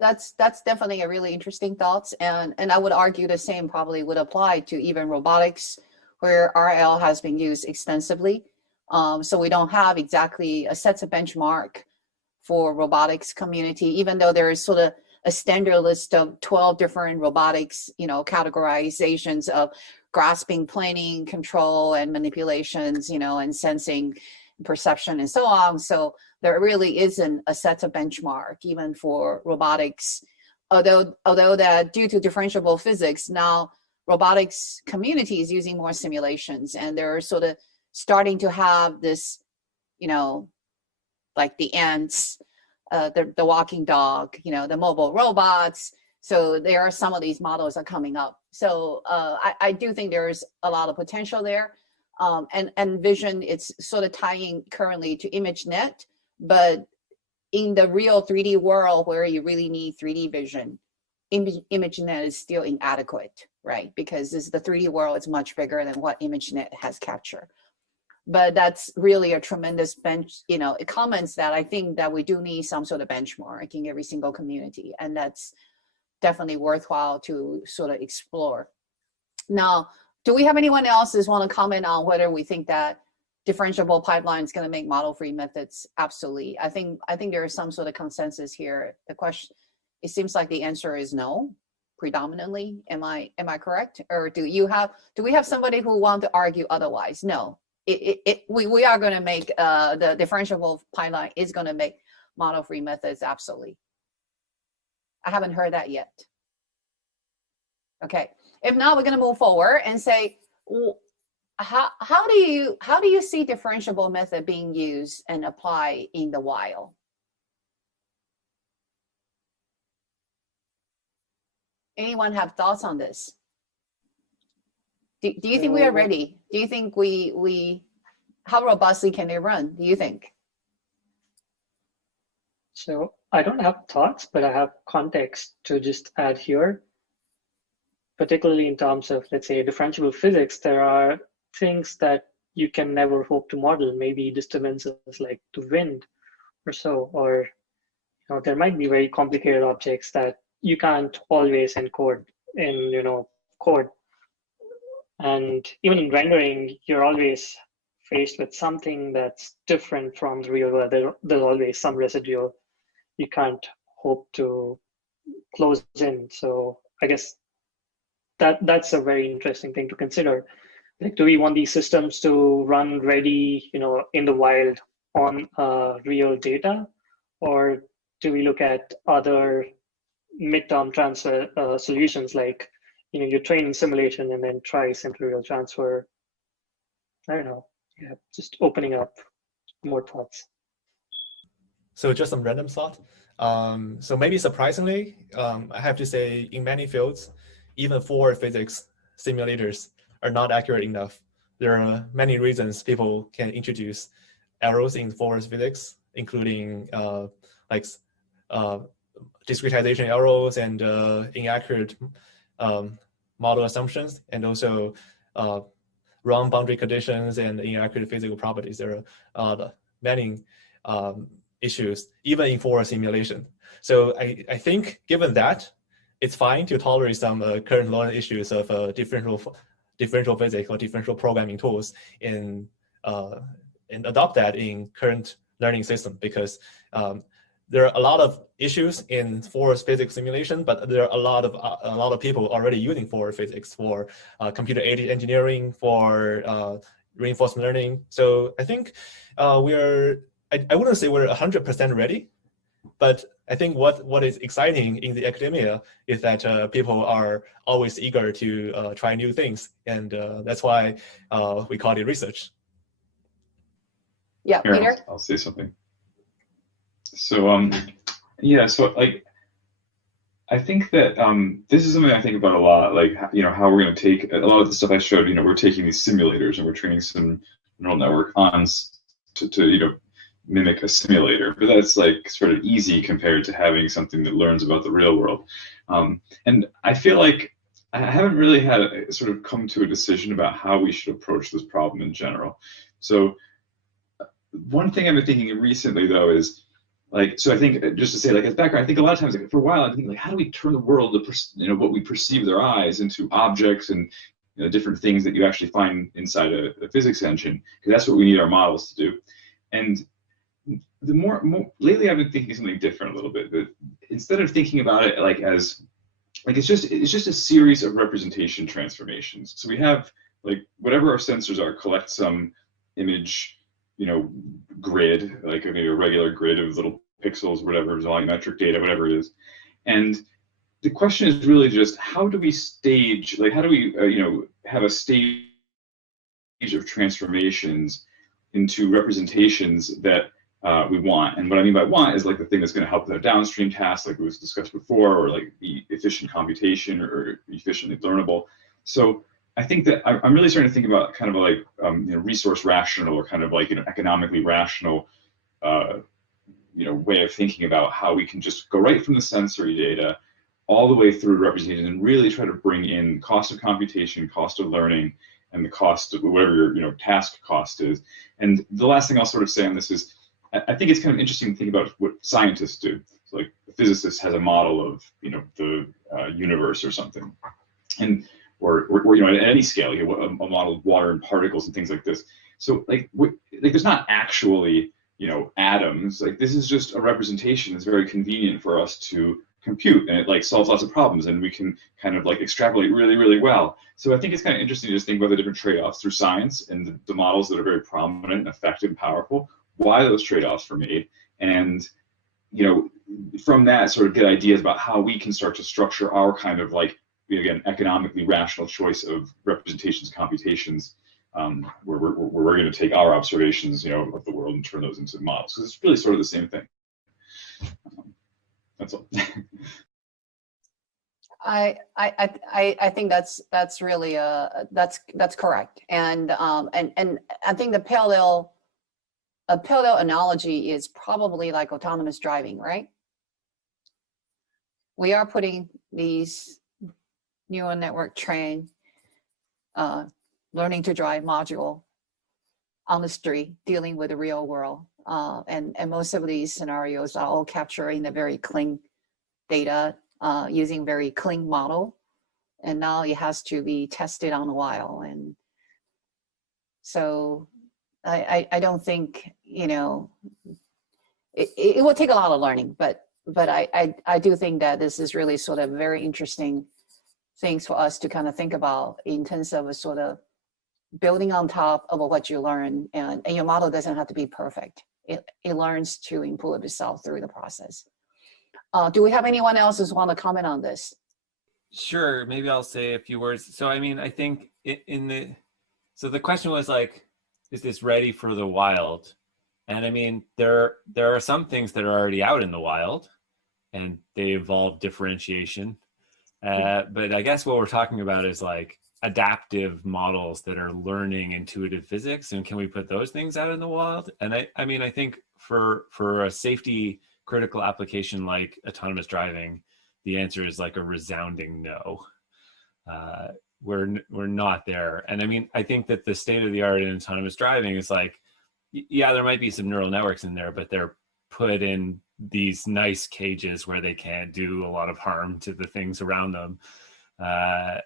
That's definitely a really interesting thought, and I would argue the same probably would apply to even robotics, where RL has been used extensively. So we don't have exactly a set of benchmark for robotics community, even though there is sort of a standard list of 12 different robotics, categorizations of grasping, planing, control, and manipulations, and sensing, perception, and so on. So there really isn't a set of benchmark even for robotics, although that due to differentiable physics, now robotics community is using more simulations, and they're sort of starting to have this, like the ants, the walking dog, the mobile robots. So there are some of these models are coming up. So I do think there's a lot of potential there. And vision, it's sort of tying currently to ImageNet, but in the real 3D world where you really need 3D vision, ImageNet is still inadequate, right? Because the 3D world is much bigger than what ImageNet has captured. But that's really a tremendous it comments that I think that we do need some sort of benchmark in every single community, and that's definitely worthwhile to sort of explore. Now, do we have anyone else who want to comment on whether we think that differentiable pipeline is going to make model-free methods? Absolutely. I think there is some sort of consensus here. The question, it seems like the answer is no, predominantly. Am I correct? Or do we have somebody who want to argue otherwise? No. We are going to make the differentiable pipeline is going to make model-free methods, absolutely. I haven't heard that yet. Okay, if not, we're going to move forward and say, how do you see differentiable method being used and applied in the wild? Anyone have thoughts on this? Do you think we are ready? Do you think how robustly can they run, do you think? So I don't have thoughts, but I have context to just add here. Particularly in terms of, let's say, differentiable physics, there are things that you can never hope to model, maybe disturbances like the wind or so, or there might be very complicated objects that you can't always encode in code. And even in rendering, you're always faced with something that's different from the real world. There's always some residual you can't hope to close in. So I guess that's a very interesting thing to consider. Like, do we want these systems to run ready, in the wild on real data, or do we look at other midterm transfer solutions, like you train in simulation and then try simple real transfer? I don't know. Yeah, just opening up more thoughts. So just some random thought. So maybe surprisingly, I have to say, in many fields, even for physics, simulators are not accurate enough. There are many reasons people can introduce errors in forward physics, including discretization errors and inaccurate model assumptions, and also wrong boundary conditions and inaccurate physical properties. There are many issues, even in forward simulation. So I think, given that, it's fine to tolerate some current learning issues of differential physics or differential programming tools and adopt that in current learning system, because there are a lot of issues in force physics simulation, but there are a lot of people already using force physics for computer-aided engineering, for reinforcement learning. So I think I wouldn't say we're 100% ready, but I think what is exciting in the academia is that people are always eager to try new things, and that's why we call it research. Yeah, Here, Peter? I'll say something. So yeah, so like I think that this is something I think about a lot, like, you know, how we're going to take a lot of the stuff I showed, you know, we're taking these simulators and we're training some neural network on to you know, mimic a simulator, but that's like sort of easy compared to having something that learns about the real world. And I feel like I haven't really had a sort of come to a decision about how we should approach this problem in general. So one thing I've been thinking recently, though, is like, so I think, just to say, like, as background, I think a lot of times, like, for a while, I'm thinking, like, how do we turn the world, you know, what we perceive with our eyes into objects and, you know, different things that you actually find inside a physics engine, because that's what we need our models to do. And the more lately, I've been thinking something different a little bit. That instead of thinking about it like as like it's just a series of representation transformations. So we have, like, whatever our sensors are, collect some image, you know, grid, like maybe a regular grid of little pixels, whatever, volumetric data, whatever it is. And the question is really just, how do we stage, like, how do we you know, have a stage of transformations into representations that we want? And what I mean by want is like the thing that's going to help with our downstream tasks, like was discussed before, or like the efficient computation or efficiently learnable. So I think that I'm really starting to think about kind of like you know, resource rational, or kind of like, you know, economically rational you know, way of thinking about how we can just go right from the sensory data all the way through representation and really try to bring in cost of computation, cost of learning, and the cost of whatever your, you know, task cost is. And the last thing I'll sort of say on this is, I think it's kind of interesting to think about what scientists do. So like a physicist has a model of, you know, the universe or something, and or you know, at any scale, you have a model of water and particles and things like this. So like there's not actually, you know, atoms. Like, this is just a representation that's very convenient for us to compute, and it like solves lots of problems, and we can kind of like extrapolate really, really well. So I think it's kind of interesting to just think about the different trade-offs through science and the models that are very prominent and effective and powerful, why those trade-offs were made, and, you know, from that sort of get ideas about how we can start to structure our kind of like, you know, again, economically rational choice of representations, computations, where we're going to take our observations, you know, of the world and turn those into models. So it's really sort of the same thing. That's all. I think that's really that's correct, and I think a parallel analogy is probably like autonomous driving, right? We are putting these neural network trained learning to drive module on the street, dealing with the real world, and most of these scenarios are all capturing the very clean data, using very clean model, and now it has to be tested on a while. And so I don't think, you know, it will take a lot of learning, but I do think that this is really sort of very interesting things for us to kind of think about in terms of a sort of building on top of what you learn, and your model doesn't have to be perfect. It learns to improve itself through the process. Do we have anyone else who want to comment on this? Sure, maybe I'll say a few words. So I mean, I think so the question was like, is this ready for the wild? And I mean, there are some things that are already out in the wild, and they involve differentiation. But I guess what we're talking about is like adaptive models that are learning intuitive physics, and can we put those things out in the wild? And I mean, I think for a safety critical application like autonomous driving, the answer is like a resounding no. We're not there. And I mean, I think that the state of the art in autonomous driving is like, yeah, there might be some neural networks in there, but they're put in these nice cages where they can't do a lot of harm to the things around them.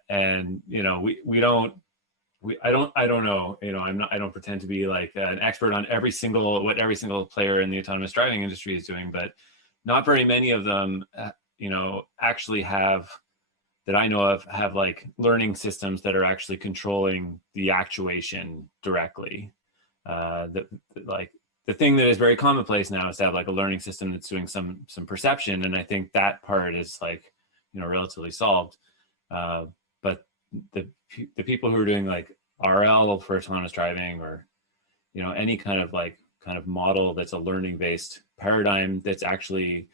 And, you know, I don't know, you know, I don't pretend to be like an expert on what every single player in the autonomous driving industry is doing, but not very many of them, you know, actually have, that I know of, have like learning systems that are actually controlling the actuation directly. Like the thing that is very commonplace now is to have like a learning system that's doing some perception, and I think that part is like, you know, relatively solved. But the people who are doing like RL for autonomous driving, or, you know, any kind of model that's a learning based paradigm that's actually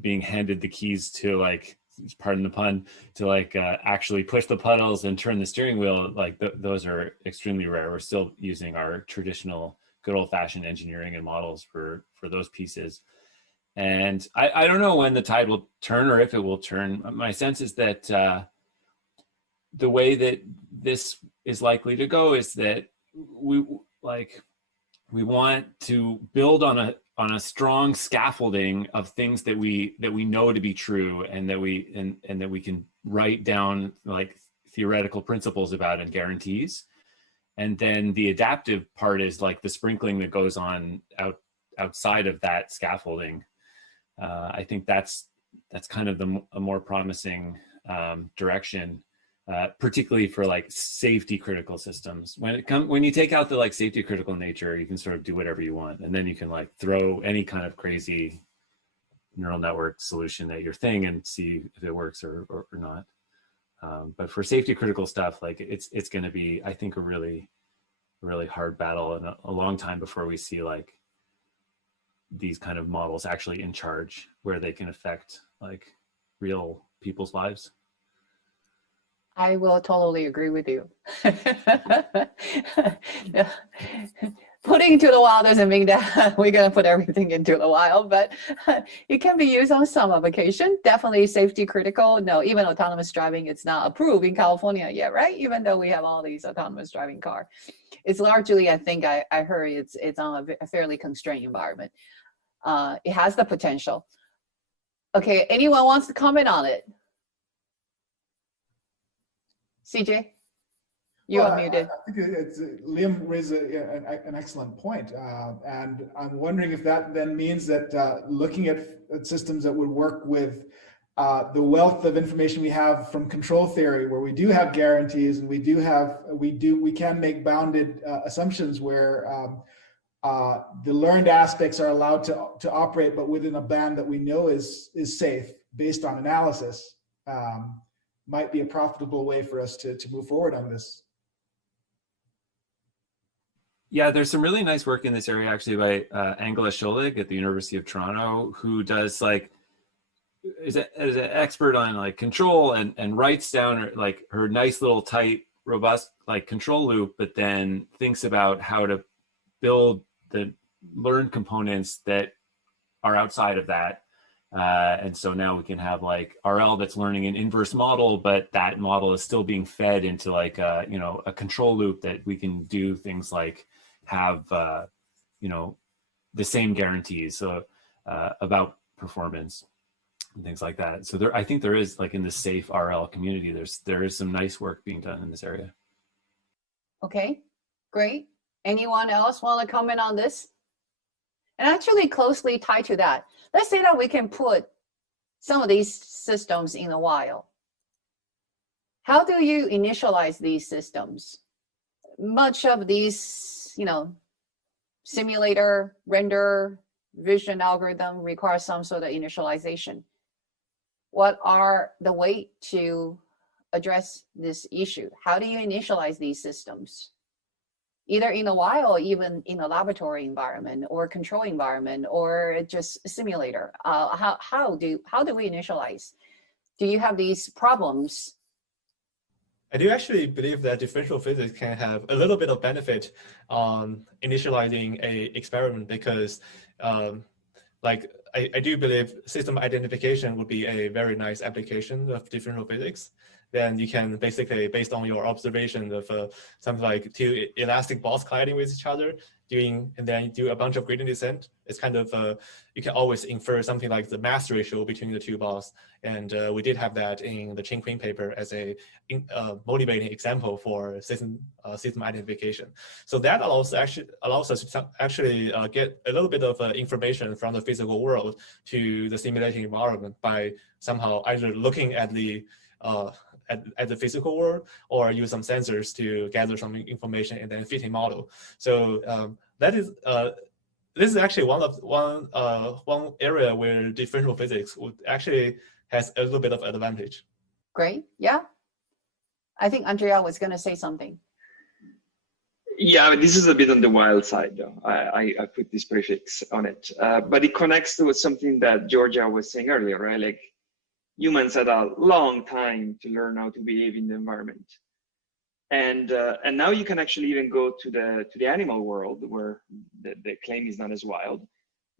being handed the keys to, like, pardon the pun, to like actually push the pedals and turn the steering wheel, like those are extremely rare. We're still using our traditional good old fashioned engineering and models for those pieces. And I don't know when the tide will turn, or if it will turn. My sense is that the way that this is likely to go is that we want to build on a strong scaffolding of things that we know to be true, and that we can write down like theoretical principles about and guarantees. And then the adaptive part is like the sprinkling that goes on outside of that scaffolding. I think that's kind of a more promising direction, particularly for like safety critical systems. When you take out the like safety critical nature, you can sort of do whatever you want, and then you can like throw any kind of crazy neural network solution at your thing and see if it works or not. But for safety critical stuff, like it's going to be, I think, a really hard battle, and a long time before we see like these kind of models actually in charge, where they can affect like real people's lives. I will totally agree with you. Putting into the wild doesn't mean that we're going to put everything into the wild, but it can be used on some application. Definitely safety critical. No, even autonomous driving, it's not approved in California yet, right? Even though we have all these autonomous driving cars. It's largely, I think I heard it's on a fairly constrained environment. It has the potential. Okay, anyone wants to comment on it? CJ, you are muted. I think Liam raised an excellent point, and I'm wondering if that then means that looking at systems that would work with the wealth of information we have from control theory, where we do have guarantees and we can make bounded assumptions where the learned aspects are allowed to operate, but within a band that we know is safe based on analysis. Might be a profitable way for us to move forward on this. Yeah, there's some really nice work in this area actually by Angela Scholig at the University of Toronto, who does like, is an expert on like control and writes down like her nice little tight, robust like control loop, but then thinks about how to build the learned components that are outside of that. And so now we can have like RL that's learning an inverse model, but that model is still being fed into like a control loop that we can do things like have the same guarantees about performance and things like that. So I think there is, like, in the safe RL community, there is some nice work being done in this area. Okay, great. Anyone else want to comment on this? And actually closely tied to that, let's say that we can put some of these systems in the wild. How do you initialize these systems? Much of these, simulator, render, vision algorithm require some sort of initialization. What are the way to address this issue? How do you initialize these systems? Either in the wild or even in a laboratory environment or control environment or just a simulator. How do we initialize? Do you have these problems? I do actually believe that differential physics can have a little bit of benefit on initializing a experiment, because I do believe system identification would be a very nice application of differential physics, then you can basically, based on your observation of something like two elastic balls colliding with each other, and then do a bunch of gradient descent. It's kind of, you can always infer something like the mass ratio between the two balls. And we did have that in the Chen Qing paper as a motivating example for system identification. So that allows us to actually get a little bit of information from the physical world to the simulating environment by somehow either looking at the physical world or use some sensors to gather some information and then fit a model. So this is actually one area where differential physics would actually has a little bit of advantage. Great, yeah. I think Andrea was going to say something. Yeah, but this is a bit on the wild side, though. I put this prefix on it, but it connects to something that Georgia was saying earlier, right? Like, humans had a long time to learn how to behave in the environment, and now you can actually even go to the animal world where the claim is not as wild,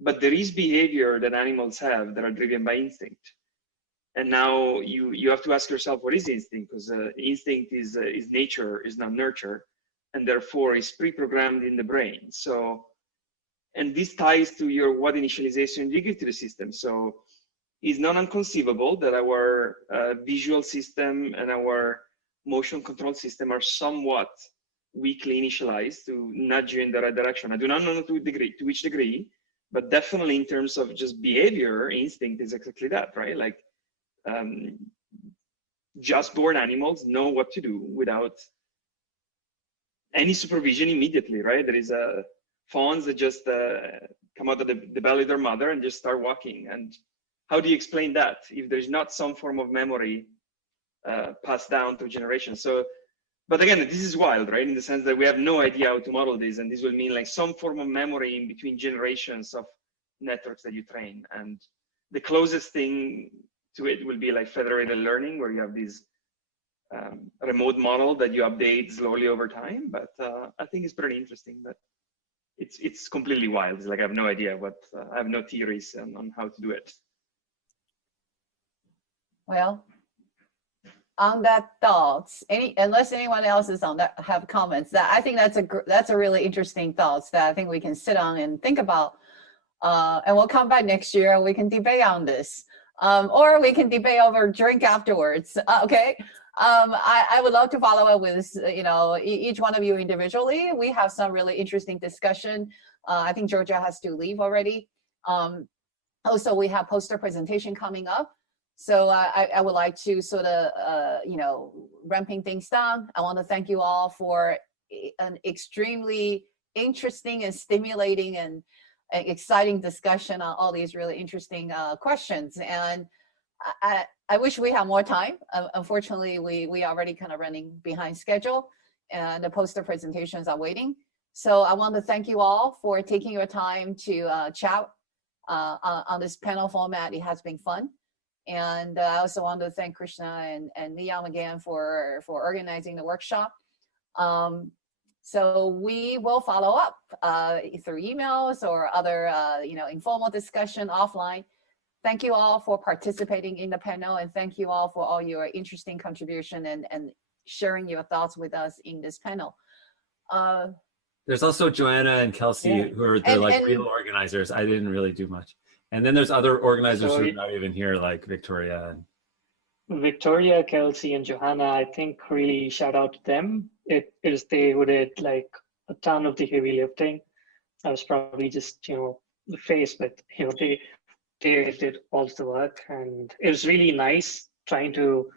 but there is behavior that animals have that are driven by instinct. And now you have to ask yourself, what is instinct? Because instinct is nature, is not nurture, and therefore is pre-programmed in the brain. So, and this ties to your what initialization you give to the system. So it's not inconceivable that our visual system and our motion control system are somewhat weakly initialized to nudge you in the right direction. I do not know to which degree, but definitely in terms of just behavior, instinct is exactly that, right? Like, just born animals know what to do without any supervision immediately, right? There is fawns that just come out of the belly of their mother and just start walking. And how do you explain that if there's not some form of memory passed down through generations? So, but again, this is wild, right? In the sense that we have no idea how to model this, and this will mean like some form of memory in between generations of networks that you train. And the closest thing to it will be like federated learning, where you have these remote model that you update slowly over time. But I think it's pretty interesting, but it's completely wild. It's like I have no idea I have no theories on how to do it. Well, on that thoughts, unless anyone else is on that have comments, that I think that's a really interesting thoughts that I think we can sit on and think about, and we'll come back next year and we can debate on this, or we can debate over drink afterwards. Okay. I would love to follow up with each one of you individually. We have some really interesting discussion. I think Georgia has to leave already. Also, we have poster presentation coming up. So I would like to sort of, ramping things down. I want to thank you all for an extremely interesting and stimulating and exciting discussion on all these really interesting questions. And I wish we had more time. Unfortunately, we already kind of running behind schedule, and the poster presentations are waiting. So I want to thank you all for taking your time to chat on this panel format. It has been fun. And I also want to thank Krishna and Liam again for organizing the workshop. So we will follow up through emails or other informal discussion offline. Thank you all for participating in the panel, and thank you all for all your interesting contribution and sharing your thoughts with us in this panel. There's also Joanna and Kelsey, who are the real organizers. I didn't really do much. And then there's other organizers who are not even here, like Victoria. Victoria, Kelsey, and Johanna, I think really shout out to them. It is they who did like a ton of the heavy lifting. I was probably just, the face, but they did all the work, and it was really nice trying to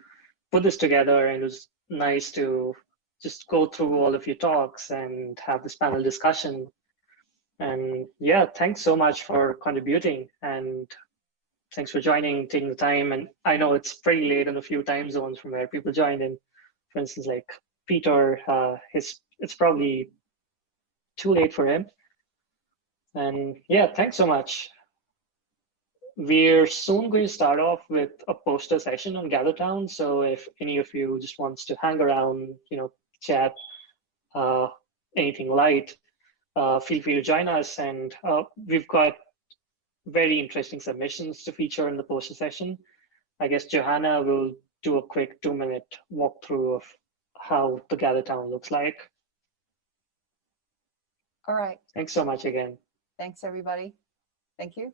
put this together, and it was nice to just go through all of your talks and have this panel discussion. And yeah, thanks so much for contributing, and thanks for joining, taking the time. And I know it's pretty late in a few time zones from where people joined in. For instance, like Peter, it's probably too late for him. And yeah, thanks so much. We're soon going to start off with a poster session on GatherTown. So if any of you just wants to hang around, chat, anything light, feel free to join us. And we've got very interesting submissions to feature in the poster session. I guess Johanna will do a quick 2-minute walkthrough of how the Gather Town looks like. All right. Thanks so much again. Thanks, everybody. Thank you.